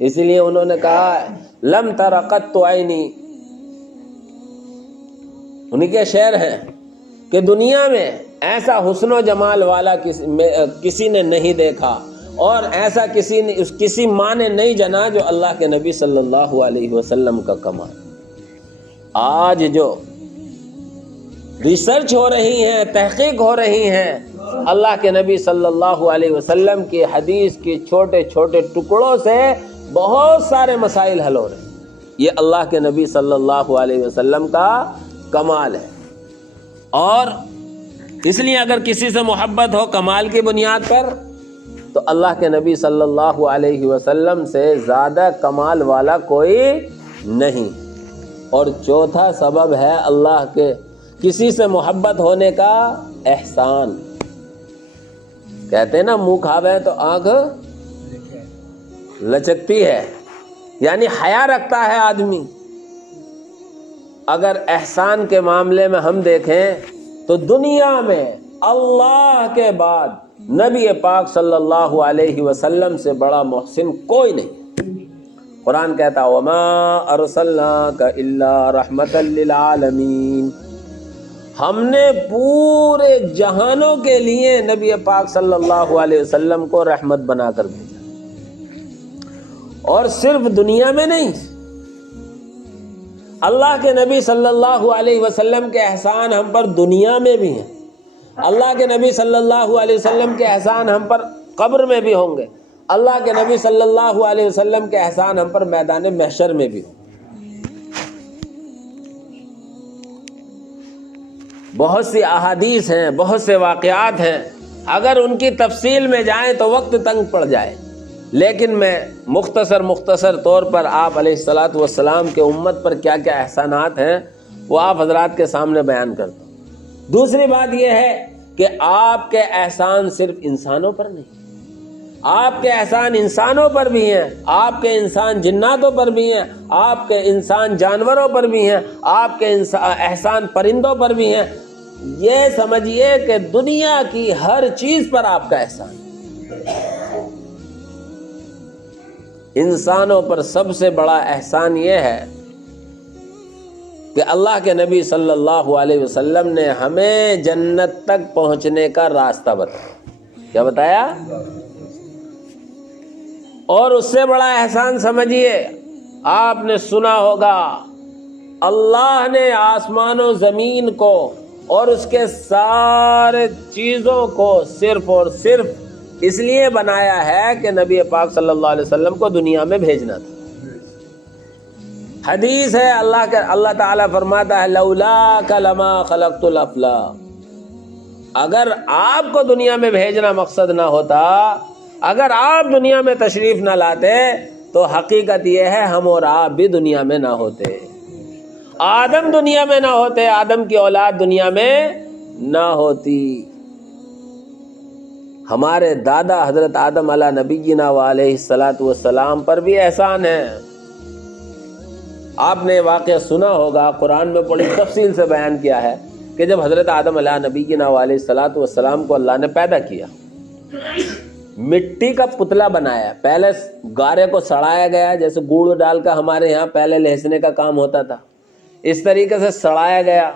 اس لیے انہوں نے کہا لم تر قط عینی، انہیں کے شعر ہیں کہ دنیا میں ایسا حسن و جمال والا کسی نے نہیں دیکھا، اور ایسا کسی ماں نے نہیں جنا جو اللہ کے نبی صلی اللہ علیہ وسلم کا کمال۔ آج جو ریسرچ ہو رہی ہیں، تحقیق ہو رہی ہیں، اللہ کے نبی صلی اللہ علیہ وسلم کی حدیث کی چھوٹے چھوٹے ٹکڑوں سے بہت سارے مسائل حل ہو رہے ہیں۔ یہ اللہ کے نبی صلی اللہ علیہ وسلم کا کمال ہے۔ اور اس لیے اگر کسی سے محبت ہو کمال کی بنیاد پر، تو اللہ کے نبی صلی اللہ علیہ وسلم سے زیادہ کمال والا کوئی نہیں۔ اور چوتھا سبب ہے اللہ کے کسی سے محبت ہونے کا احسان۔ کہتے ہیں نا منہ کھاوے تو آنکھ لچکتی ہے، یعنی حیا رکھتا ہے آدمی۔ اگر احسان کے معاملے میں ہم دیکھیں تو دنیا میں اللہ کے بعد نبی پاک صلی اللہ علیہ وسلم سے بڑا محسن کوئی نہیں۔ قرآن کہتا وما ارسلناک الا رحمۃ للعالمین، ہم نے پورے جہانوں کے لیے نبی پاک صلی اللہ علیہ وسلم کو رحمت بنا کر بھیجا، اور صرف دنیا میں نہیں، اللہ کے نبی صلی اللہ علیہ وسلم کے احسان ہم پر دنیا میں بھی ہیں، اللہ کے نبی صلی اللہ علیہ وسلم کے احسان ہم پر قبر میں بھی ہوں گے، اللہ کے نبی صلی اللہ علیہ وسلم کے احسان ہم پر میدان محشر میں بھی ہوں گے۔ بہت سی احادیث ہیں، بہت سے واقعات ہیں، اگر ان کی تفصیل میں جائیں تو وقت تنگ پڑ جائے، لیکن میں مختصر طور پر آپ علیہ الصلوۃ والسلام کے امت پر کیا کیا احسانات ہیں وہ آپ حضرات کے سامنے بیان کرتا ہوں۔ دوسری بات یہ ہے کہ آپ کے احسان صرف انسانوں پر نہیں، آپ کے احسان انسانوں پر بھی ہیں، آپ کے انسان جناتوں پر بھی ہیں، آپ کے انسان جانوروں پر بھی ہیں، آپ کے احسان پرندوں پر بھی ہیں۔ یہ سمجھیے کہ دنیا کی ہر چیز پر آپ کا احسان ہے۔ انسانوں پر سب سے بڑا احسان یہ ہے کہ اللہ کے نبی صلی اللہ علیہ وسلم نے ہمیں جنت تک پہنچنے کا راستہ بتایا۔ کیا بتایا؟ اور اس سے بڑا احسان سمجھیے، آپ نے سنا ہوگا اللہ نے آسمان و زمین کو اور اس کے سارے چیزوں کو صرف اور صرف اس لیے بنایا ہے کہ نبی پاک صلی اللہ علیہ وسلم کو دنیا میں بھیجنا تھا۔ حدیث ہے اللہ تعالیٰ فرماتا ہے لولاک لما خلقت الافلاک، اگر آپ کو دنیا میں بھیجنا مقصد نہ ہوتا، اگر آپ دنیا میں تشریف نہ لاتے، تو حقیقت یہ ہے ہم اور آپ بھی دنیا میں نہ ہوتے، آدم دنیا میں نہ ہوتے، آدم کی اولاد دنیا میں نہ ہوتی۔ ہمارے دادا حضرت آدم علیہ نبینا وعلیہ الصلاۃ والسلام پر بھی احسان ہے۔ آپ نے واقعہ سنا ہوگا، قرآن میں بڑی تفصیل سے بیان کیا ہے کہ جب حضرت آدم علیہ نبینا وعلیہ الصلاۃ والسلام کو اللہ نے پیدا کیا، مٹی کا پتلا بنایا، پہلے گارے کو سڑایا گیا، جیسے گوڑ ڈال کر ہمارے یہاں پہلے لہسنے کا کام ہوتا تھا، اس طریقے سے سڑایا گیا،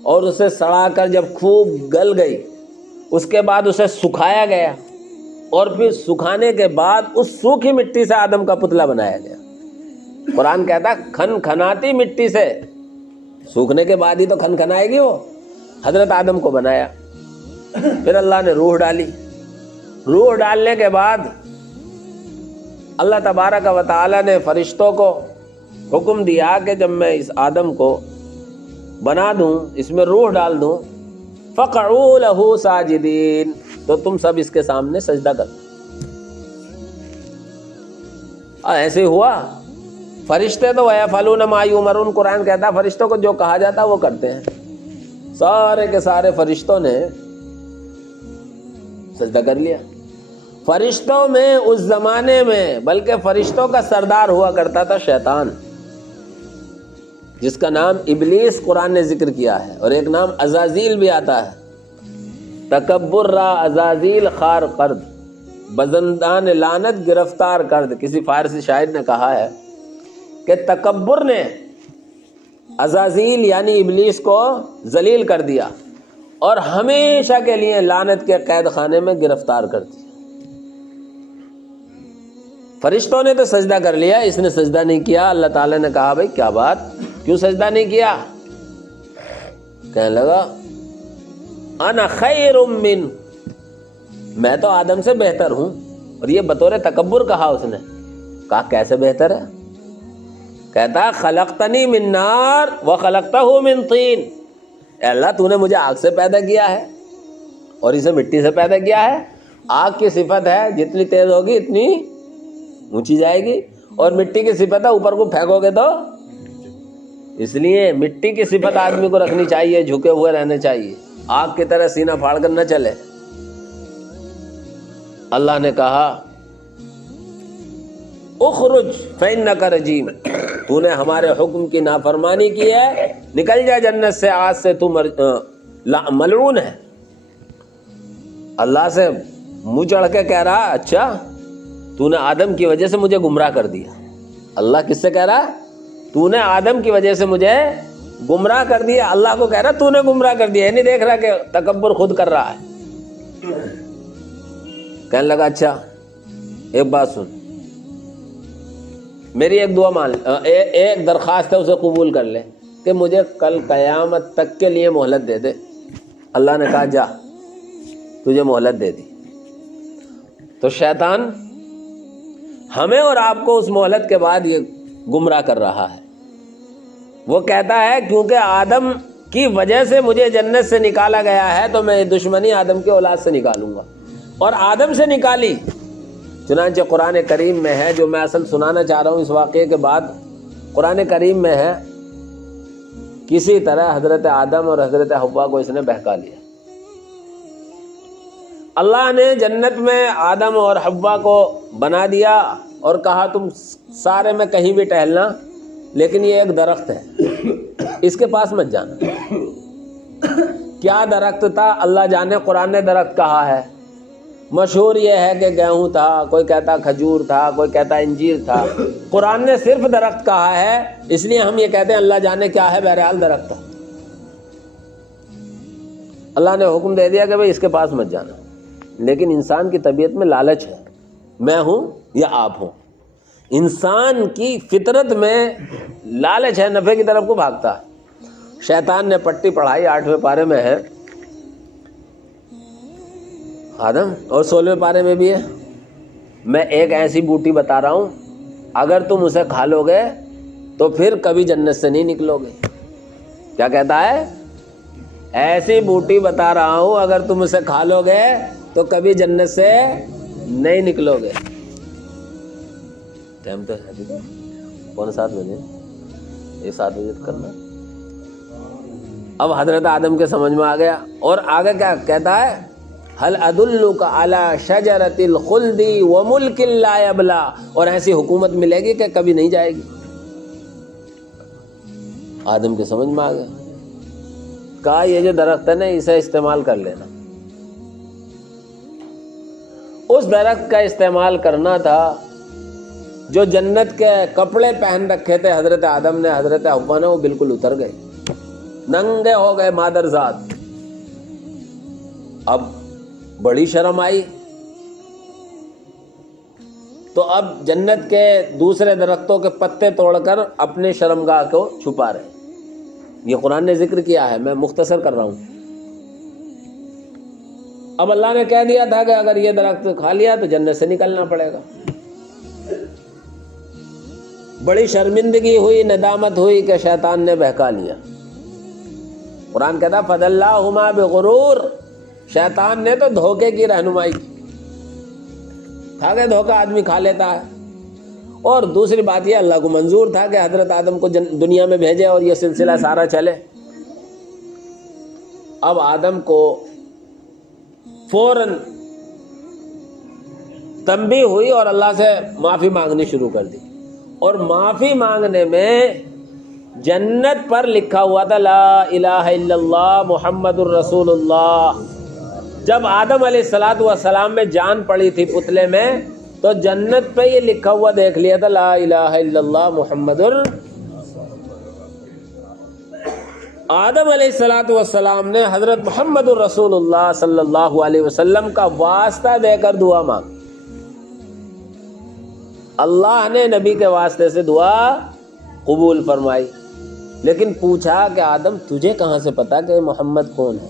اور اسے سڑا کر جب خوب گل گئی اس کے بعد اسے سکھایا گیا، اور پھر سکھانے کے بعد اس سوکھی مٹی سے آدم کا پتلا بنایا گیا۔ قرآن کہتا کھن کھناتی مٹی سے، سوکھنے کے بعد ہی تو کھن کھنائے گی وہ۔ حضرت آدم کو بنایا، پھر اللہ نے روح ڈالی، روح ڈالنے کے بعد اللہ تبارک و تعالی نے فرشتوں کو حکم دیا کہ جب میں اس آدم کو بنا دوں، اس میں روح ڈال دوں، فقعوا لہ ساجدین، تو تم سب اس کے سامنے سجدہ کرو۔ ایسے ہوا، فرشتے تو وَيَفْعَلُونَ مَا يُؤْمَرُونَ، قرآن کہتا فرشتوں کو جو کہا جاتا وہ کرتے ہیں۔ سارے کے سارے فرشتوں نے سجدہ کر لیا۔ فرشتوں میں اس زمانے میں بلکہ فرشتوں کا سردار ہوا کرتا تھا شیطان۔ جس کا نام ابلیس قرآن نے ذکر کیا ہے، اور ایک نام عزازیل بھی آتا ہے۔ تکبر را عزازیل خار قرد، بزندان لعنت گرفتار کرد۔ کسی فارسی شاعر نے کہا ہے کہ تکبر نے عزازیل یعنی ابلیس کو ذلیل کر دیا اور ہمیشہ کے لیے لعنت کے قید خانے میں گرفتار کر دیا۔ فرشتوں نے تو سجدہ کر لیا، اس نے سجدہ نہیں کیا۔ اللہ تعالیٰ نے کہا بھائی کیا بات، کیوں سجدہ نہیں کیا؟ کہنے لگا انا خیر من، میں تو آدم سے بہتر ہوں۔ اور یہ بطور تکبر کہا اس نے۔ کہا کیسے بہتر ہے؟ کہتا خلقتنی من نار وخلقتہ من طین، اے اللہ تو نے مجھے آگ سے پیدا کیا ہے اور اسے مٹی سے پیدا کیا ہے۔ آگ کی صفت ہے جتنی تیز ہوگی اتنی اونچی جائے گی، اور مٹی کی صفت ہے اوپر کو پھینکو گے تو، اس لیے مٹی کی صفت آدمی کو رکھنی چاہیے، جھکے ہوئے رہنے چاہیے، آگ کی طرح سینہ پھاڑ کر نہ چلے۔ اللہ نے کہا اخرج فإنک رجیم، تو نے ہمارے حکم کی نافرمانی کی ہے، نکل جا جنت سے، آج سے تو ملعون ہے۔ اللہ سے منہ چڑھ کے کہہ رہا اچھا تو نے آدم کی وجہ سے مجھے گمراہ کر دیا۔ اللہ کس سے کہہ رہا؟ تو نے آدم کی وجہ سے مجھے گمراہ کر دیا۔ اللہ کو کہہ رہا تو نے گمراہ کر دیا، یہ نہیں دیکھ رہا کہ تکبر خود کر رہا ہے۔ کہنے لگا اچھا ایک بات سن، میری ایک دعا مان، ایک درخواست ہے اسے قبول کر لے کہ مجھے کل قیامت تک کے لیے مہلت دے دے۔ اللہ نے کہا جا تجھے مہلت دے دی۔ تو شیطان ہمیں اور آپ کو اس مہلت کے بعد یہ گمراہ کر رہا ہے۔ وہ کہتا ہے کیونکہ آدم کی وجہ سے مجھے جنت سے نکالا گیا ہے تو میں دشمنی آدم کے اولاد سے نکالوں گا، اور آدم سے نکالی۔ چنانچہ قرآن کریم میں ہے، جو میں اصل سنانا چاہ رہا ہوں اس واقعے کے بعد، قرآن کریم میں ہے کسی طرح حضرت آدم اور حضرت حوا کو اس نے بہکا لیا۔ اللہ نے جنت میں آدم اور حوا کو بنا دیا اور کہا تم سارے میں کہیں بھی ٹہلنا، لیکن یہ ایک درخت ہے اس کے پاس مت جانا۔ کیا درخت تھا اللہ جانے، قرآن نے درخت کہا ہے۔ مشہور یہ ہے کہ گیہوں تھا، کوئی کہتا کھجور تھا، کوئی کہتا انجیر تھا۔ قرآن نے صرف درخت کہا ہے، اس لیے ہم یہ کہتے ہیں اللہ جانے کیا ہے، بہرحال درخت تھا۔ اللہ نے حکم دے دیا کہ بھئی اس کے پاس مت جانا، لیکن انسان کی طبیعت میں لالچ ہے، میں ہوں یا آپ ہوں، انسان کی فطرت میں لالچ ہے، نفع کی طرف کو بھاگتا ہے۔ شیطان نے پٹی پڑھائی، 8ویں پارے میں ہے آدم، اور 16ویں پارے میں بھی ہے۔ میں ایک ایسی بوٹی بتا رہا ہوں، اگر تم اسے کھا لو گے تو پھر کبھی جنت سے نہیں نکلو گے۔ کیا کہتا ہے؟ ایسی بوٹی بتا رہا ہوں، اگر تم اسے کھا لو گے تو کبھی جنت سے نہیں نکلو گے۔ ٹائم تو ہے 7 بجے، یہ 7 بجے کرنا۔ اب حضرت آدم کے سمجھ میں آ گیا، اور آگے کیا کہتا ہے؟ هل ادلک علی شجرۃ الخلد وملک لا یبلی، اور ایسی حکومت ملے گی کہ کبھی نہیں جائے گی۔ آدم کے سمجھ میں آ گیا، کہا یہ جو درخت ہے نا اسے استعمال کر لینا۔ اس درخت کا استعمال کرنا تھا جو جنت کے کپڑے پہن رکھے تھے حضرت آدم نے، حضرت حوا نے، وہ بالکل اتر گئے، ننگے ہو گئے مادرزاد۔ اب بڑی شرم آئی، تو اب جنت کے دوسرے درختوں کے پتے توڑ کر اپنے شرمگاہ کو چھپا رہے۔ یہ قرآن نے ذکر کیا ہے، میں مختصر کر رہا ہوں۔ اب اللہ نے کہہ دیا تھا کہ اگر یہ درخت کھا لیا تو جنت سے نکلنا پڑے گا۔ بڑی شرمندگی ہوئی، ندامت ہوئی کہ شیطان نے بہکا لیا۔ قرآن کہتا فَدَلَّاهُمَا بِغُرُورٍ، شیطان نے تو دھوکے کی رہنمائی کی۔ تھا کہ دھوکہ آدمی کھا لیتا ہے، اور دوسری بات یہ اللہ کو منظور تھا کہ حضرت آدم کو دنیا میں بھیجے اور یہ سلسلہ سارا چلے۔ اب آدم کو فوراً تنبیہ ہوئی اور اللہ سے معافی مانگنی شروع کر دی، اور معافی مانگنے میں جنت پر لکھا ہوا تھا لا الہ الا اللہ محمد الرسول اللہ. جب آدم علیہ السلام میں جان پڑی تھی پتلے میں تو جنت پہ یہ لکھا ہوا دیکھ لیا تھا لا الہ الا اللہ محمد آدم علیہ السلام نے حضرت محمد الرسول اللہ صلی اللہ علیہ وسلم کا واسطہ دے کر دعا مانگی. اللہ نے نبی کے واسطے سے دعا قبول فرمائی. لیکن پوچھا کہ آدم تجھے کہاں سے پتا کہ محمد کون ہے؟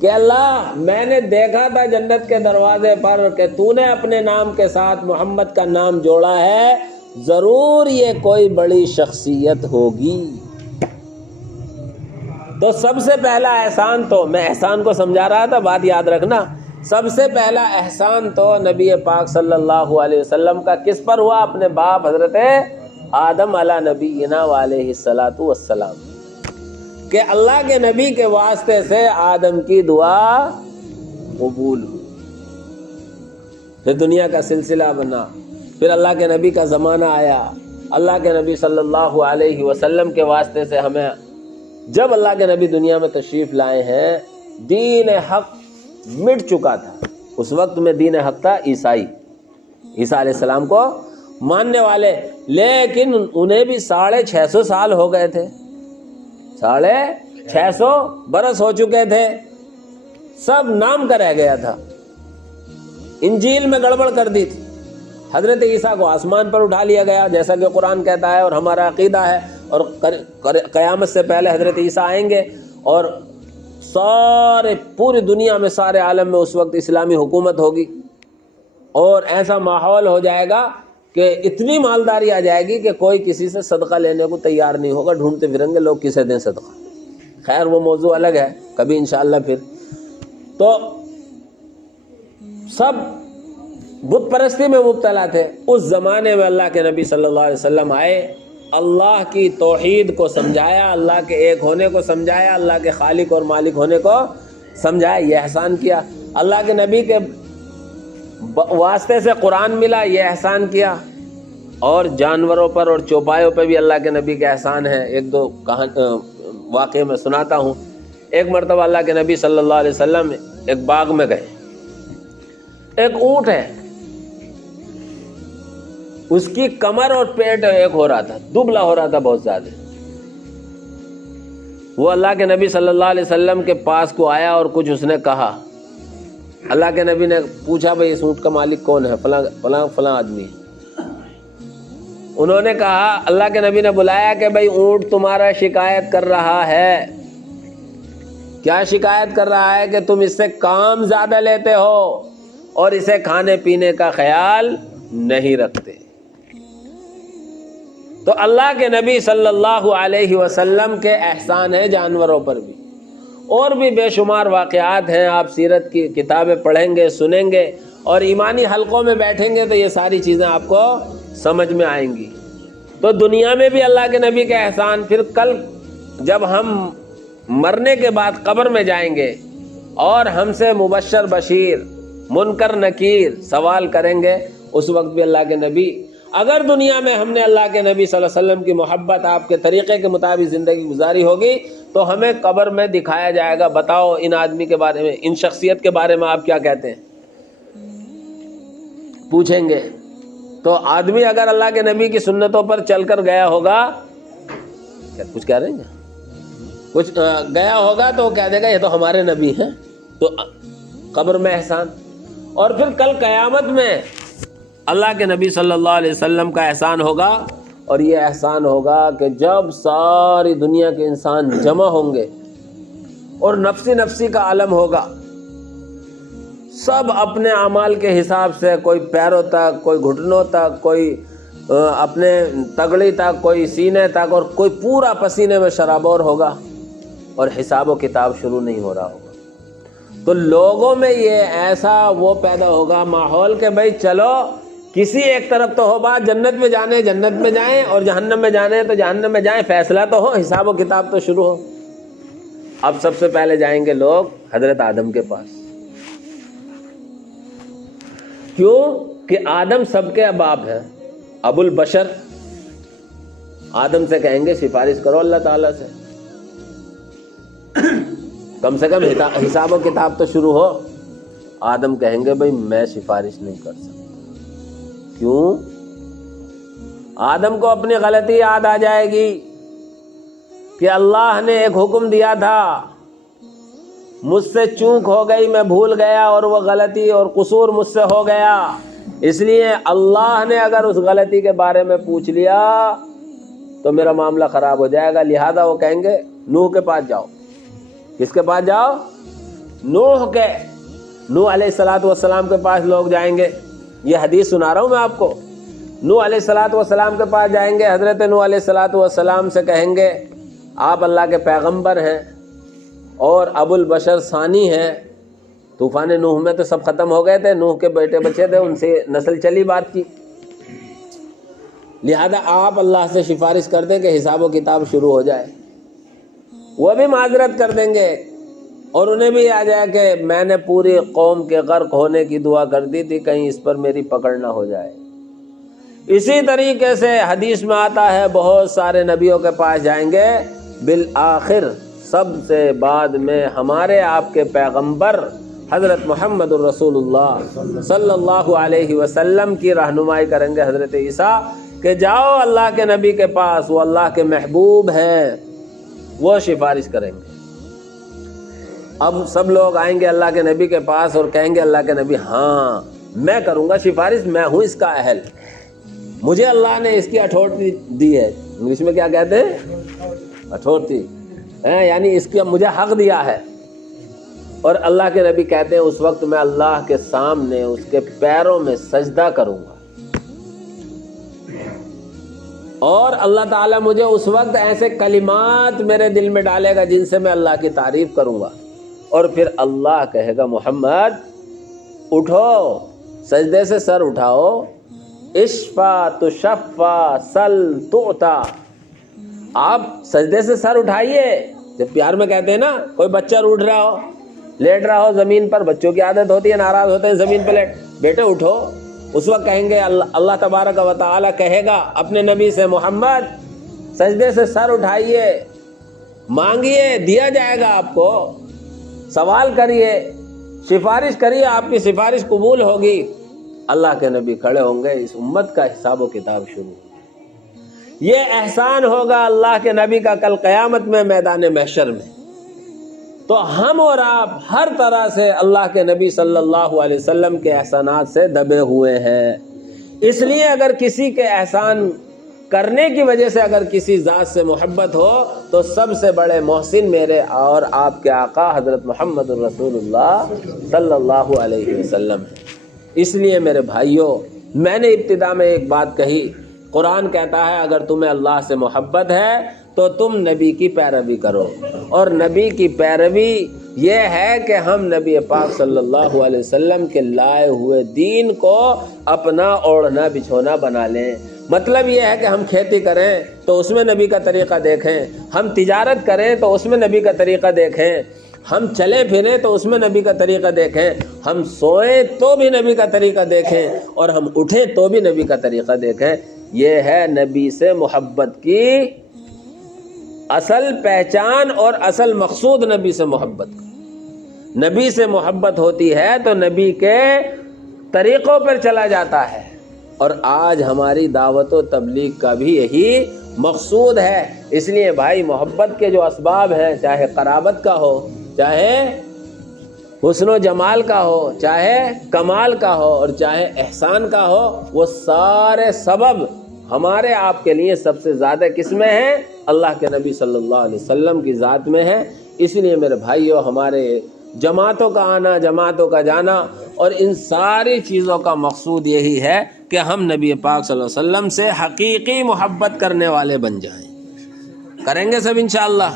کہ اللہ میں نے دیکھا تھا جنت کے دروازے پر کہ تو نے اپنے نام کے ساتھ محمد کا نام جوڑا ہے، ضرور یہ کوئی بڑی شخصیت ہوگی. تو سب سے پہلا احسان تو میں احسان کو سمجھا رہا تھا، بات یاد رکھنا. سب سے پہلا احسان تو نبی پاک صلی اللہ علیہ وسلم کا کس پر ہوا؟ اپنے باپ حضرت آدم علی نبینا علیہ الصلوۃ والسلام، کہ اللہ کے نبی کے واسطے سے آدم کی دعا قبول ہوئی. پھر دنیا کا سلسلہ بنا، پھر اللہ کے نبی کا زمانہ آیا. اللہ کے نبی صلی اللہ علیہ وسلم کے واسطے سے ہمیں جب اللہ کے نبی دنیا میں تشریف لائے ہیں، دین حق مٹ چکا تھا. اس وقت میں دین حق تھا عیسائی، عیسیٰ علیہ السلام کو ماننے والے، لیکن انہیں بھی 650 سال ہو گئے تھے، 650 برس ہو چکے تھے. سب نام کا رہ گیا تھا، انجیل میں گڑبڑ کر دی تھی. حضرت عیسیٰ کو آسمان پر اٹھا لیا گیا جیسا کہ قرآن کہتا ہے اور ہمارا عقیدہ ہے، اور قیامت سے پہلے حضرت عیسیٰ آئیں گے اور سارے پوری دنیا میں سارے عالم میں اس وقت اسلامی حکومت ہوگی، اور ایسا ماحول ہو جائے گا کہ اتنی مالداری آ جائے گی کہ کوئی کسی سے صدقہ لینے کو تیار نہیں ہوگا. ڈھونڈتے پھریں گے لوگ کسے دیں صدقہ. خیر وہ موضوع الگ ہے، کبھی انشاءاللہ. پھر تو سب بت پرستی میں مبتلا تھے. اس زمانے میں اللہ کے نبی صلی اللہ علیہ وسلم آئے، اللہ کی توحید کو سمجھایا، اللہ کے ایک ہونے کو سمجھایا، اللہ کے خالق اور مالک ہونے کو سمجھایا. یہ احسان کیا. اللہ کے نبی کے واسطے سے قرآن ملا، یہ احسان کیا. اور جانوروں پر اور چوپایوں پہ بھی اللہ کے نبی کے احسان ہے. ایک دو واقعے میں سناتا ہوں. ایک مرتبہ اللہ کے نبی صلی اللہ علیہ وسلم ایک باغ میں گئے. ایک اونٹ ہے، اس کی کمر اور پیٹ ایک ہو رہا تھا، دبلا ہو رہا تھا بہت زیادہ. وہ اللہ کے نبی صلی اللہ علیہ وسلم کے پاس کو آیا اور کچھ اس نے کہا. اللہ کے نبی نے پوچھا بھئی اس اونٹ کا مالک کون ہے؟ فلاں آدمی. انہوں نے کہا، اللہ کے نبی نے بلایا کہ بھئی اونٹ تمہارا شکایت کر رہا ہے. کیا شکایت کر رہا ہے؟ کہ تم اس سے کام زیادہ لیتے ہو اور اسے کھانے پینے کا خیال نہیں رکھتے. تو اللہ کے نبی صلی اللہ علیہ وسلم کے احسان ہیں جانوروں پر بھی، اور بھی بے شمار واقعات ہیں. آپ سیرت کی کتابیں پڑھیں گے، سنیں گے اور ایمانی حلقوں میں بیٹھیں گے تو یہ ساری چیزیں آپ کو سمجھ میں آئیں گی. تو دنیا میں بھی اللہ کے نبی کے احسان. پھر کل جب ہم مرنے کے بعد قبر میں جائیں گے اور ہم سے مبشر بشیر منکر نکیر سوال کریں گے، اس وقت بھی اللہ کے نبی، اگر دنیا میں ہم نے اللہ کے نبی صلی اللہ علیہ وسلم کی محبت آپ کے طریقے کے مطابق زندگی گزاری ہوگی تو ہمیں قبر میں دکھایا جائے گا، بتاؤ ان آدمی کے بارے میں، ان شخصیت کے بارے میں آپ کیا کہتے ہیں، پوچھیں گے. تو آدمی اگر اللہ کے نبی کی سنتوں پر چل کر گیا ہوگا، کچھ کہہ رہے ہیں، کچھ گیا ہوگا تو کہہ دے گا یہ تو ہمارے نبی ہیں. تو قبر میں احسان. اور پھر کل قیامت میں اللہ کے نبی صلی اللہ علیہ وسلم کا احسان ہوگا، اور یہ احسان ہوگا کہ جب ساری دنیا کے انسان جمع ہوں گے اور نفسی نفسی کا عالم ہوگا، سب اپنے اعمال کے حساب سے، کوئی پیروں تک، کوئی گھٹنوں تک، کوئی اپنے تگڑی تک، کوئی سینے تک، اور کوئی پورا پسینے میں شرابور ہوگا اور حساب و کتاب شروع نہیں ہو رہا ہوگا. تو لوگوں میں یہ ایسا وہ پیدا ہوگا ماحول کہ بھائی چلو کسی ایک طرف تو ہو بات، جنت میں جانے جنت میں جائیں اور جہنم میں جانے تو جہنم میں جائیں، فیصلہ تو ہو، حساب و کتاب تو شروع ہو. اب سب سے پہلے جائیں گے لوگ حضرت آدم کے پاس. کیوں کہ آدم سب کے باپ ہیں، ابو البشر. آدم سے کہیں گے سفارش کرو اللہ تعالیٰ سے، کم سے کم حساب و کتاب تو شروع ہو۔ آدم کہیں گے بھائی میں سفارش نہیں کر سکتا۔ کیوں؟ آدم کو اپنی غلطی یاد آ جائے گی کہ اللہ نے ایک حکم دیا تھا، مجھ سے چوک ہو گئی، میں بھول گیا اور وہ غلطی اور قصور مجھ سے ہو گیا، اس لیے اللہ نے اگر اس غلطی کے بارے میں پوچھ لیا تو میرا معاملہ خراب ہو جائے گا، لہذا وہ کہیں گے نوح کے پاس جاؤ۔ کس کے پاس جاؤ؟ نوح علیہ السلام کے پاس لوگ جائیں گے۔ یہ حدیث سنا رہا ہوں میں آپ کو۔ نوح علیہ السلام کے پاس جائیں گے، حضرت نوح علیہ السلام سے کہیں گے آپ اللہ کے پیغمبر ہیں اور ابو البشر ثانی ہیں، طوفان نوح میں تو سب ختم ہو گئے تھے، نوح کے بیٹے بچے تھے، ان سے نسل چلی بات کی، لہذا آپ اللہ سے سفارش کر دیں کہ حساب و کتاب شروع ہو جائے۔ وہ بھی معذرت کر دیں گے اور انہیں بھی آ جائے کہ میں نے پوری قوم کے غرق ہونے کی دعا کر دی تھی، کہیں اس پر میری پکڑ نہ ہو جائے۔ اسی طریقے سے حدیث میں آتا ہے بہت سارے نبیوں کے پاس جائیں گے، بالآخر سب سے بعد میں ہمارے آپ کے پیغمبر حضرت محمد الرسول اللہ صلی اللہ علیہ وسلم کی رہنمائی کریں گے حضرت عیسیٰ کہ جاؤ اللہ کے نبی کے پاس، وہ اللہ کے محبوب ہیں، وہ سفارش کریں گے۔ اب سب لوگ آئیں گے اللہ کے نبی کے پاس اور کہیں گے اللہ کے نبی ہاں میں کروں گا سفارش، میں ہوں اس کا اہل، مجھے اللہ نے اس کی اتھارٹی دی ہے، انگلش میں کیا کہتے ہیں؟ اتھارٹی، یعنی اس کی مجھے حق دیا ہے۔ اور اللہ کے نبی کہتے ہیں اس وقت میں اللہ کے سامنے اس کے پیروں میں سجدہ کروں گا اور اللہ تعالیٰ مجھے اس وقت ایسے کلمات میرے دل میں ڈالے گا جن سے میں اللہ کی تعریف کروں گا، اور پھر اللہ کہے گا محمد اٹھو، سجدے سے سر اٹھاؤ، اشفا تشفا سل تعطا، آپ سجدے سے سر اٹھائیے۔ جب پیار میں کہتے ہیں نا، کوئی بچہ روٹھ رہا ہو، لیٹ رہا ہو زمین پر، بچوں کی عادت ہوتی ہے ناراض ہوتے ہیں زمین پہ لیٹ، بیٹے اٹھو، اس وقت کہیں گے اللہ تبارک و تعالی کہے گا اپنے نبی سے محمد سجدے سے سر اٹھائیے، مانگیے دیا جائے گا آپ کو، سوال کریے، سفارش کریے، آپ کی سفارش قبول ہوگی۔ اللہ کے نبی کھڑے ہوں گے، اس امت کا حساب و کتاب شروع۔ یہ احسان ہوگا اللہ کے نبی کا کل قیامت میں میدان محشر میں، تو ہم اور آپ ہر طرح سے اللہ کے نبی صلی اللہ علیہ وسلم کے احسانات سے دبے ہوئے ہیں۔ اس لیے اگر کسی کے احسان کرنے کی وجہ سے اگر کسی ذات سے محبت ہو تو سب سے بڑے محسن میرے اور آپ کے آقا حضرت محمد الرسول اللہ صلی اللہ علیہ وسلم ہیں۔ اس لیے میرے بھائیوں، میں نے ابتدا میں ایک بات کہی، قرآن کہتا ہے اگر تمہیں اللہ سے محبت ہے تو تم نبی کی پیروی کرو، اور نبی کی پیروی یہ ہے کہ ہم نبی پاک صلی اللہ علیہ وسلم کے لائے ہوئے دین کو اپنا اوڑھنا بچھونا بنا لیں۔ مطلب یہ ہے کہ ہم کھیتی کریں تو اس میں نبی کا طریقہ دیکھیں، ہم تجارت کریں تو اس میں نبی کا طریقہ دیکھیں، ہم چلیں پھریں تو اس میں نبی کا طریقہ دیکھیں، ہم سوئیں تو بھی نبی کا طریقہ دیکھیں، اور ہم اٹھیں تو بھی نبی کا طریقہ دیکھیں۔ یہ ہے نبی سے محبت کی اصل پہچان اور اصل مقصود، نبی سے محبت کا۔ نبی سے محبت ہوتی ہے تو نبی کے طریقوں پر چلا جاتا ہے، اور آج ہماری دعوت و تبلیغ کا بھی یہی مقصود ہے۔ اس لیے بھائی محبت کے جو اسباب ہیں، چاہے قرابت کا ہو، چاہے حسن و جمال کا ہو، چاہے کمال کا ہو، اور چاہے احسان کا ہو، وہ سارے سبب ہمارے آپ کے لیے سب سے زیادہ کس میں ہیں؟ اللہ کے نبی صلی اللہ علیہ وسلم کی ذات میں ہے۔ اس لیے میرے بھائیوں، ہمارے جماعتوں کا آنا، جماعتوں کا جانا، اور ان ساری چیزوں کا مقصود یہی ہے کہ ہم نبی پاک صلی اللہ علیہ وسلم سے حقیقی محبت کرنے والے بن جائیں۔ کریں گے سب انشاءاللہ۔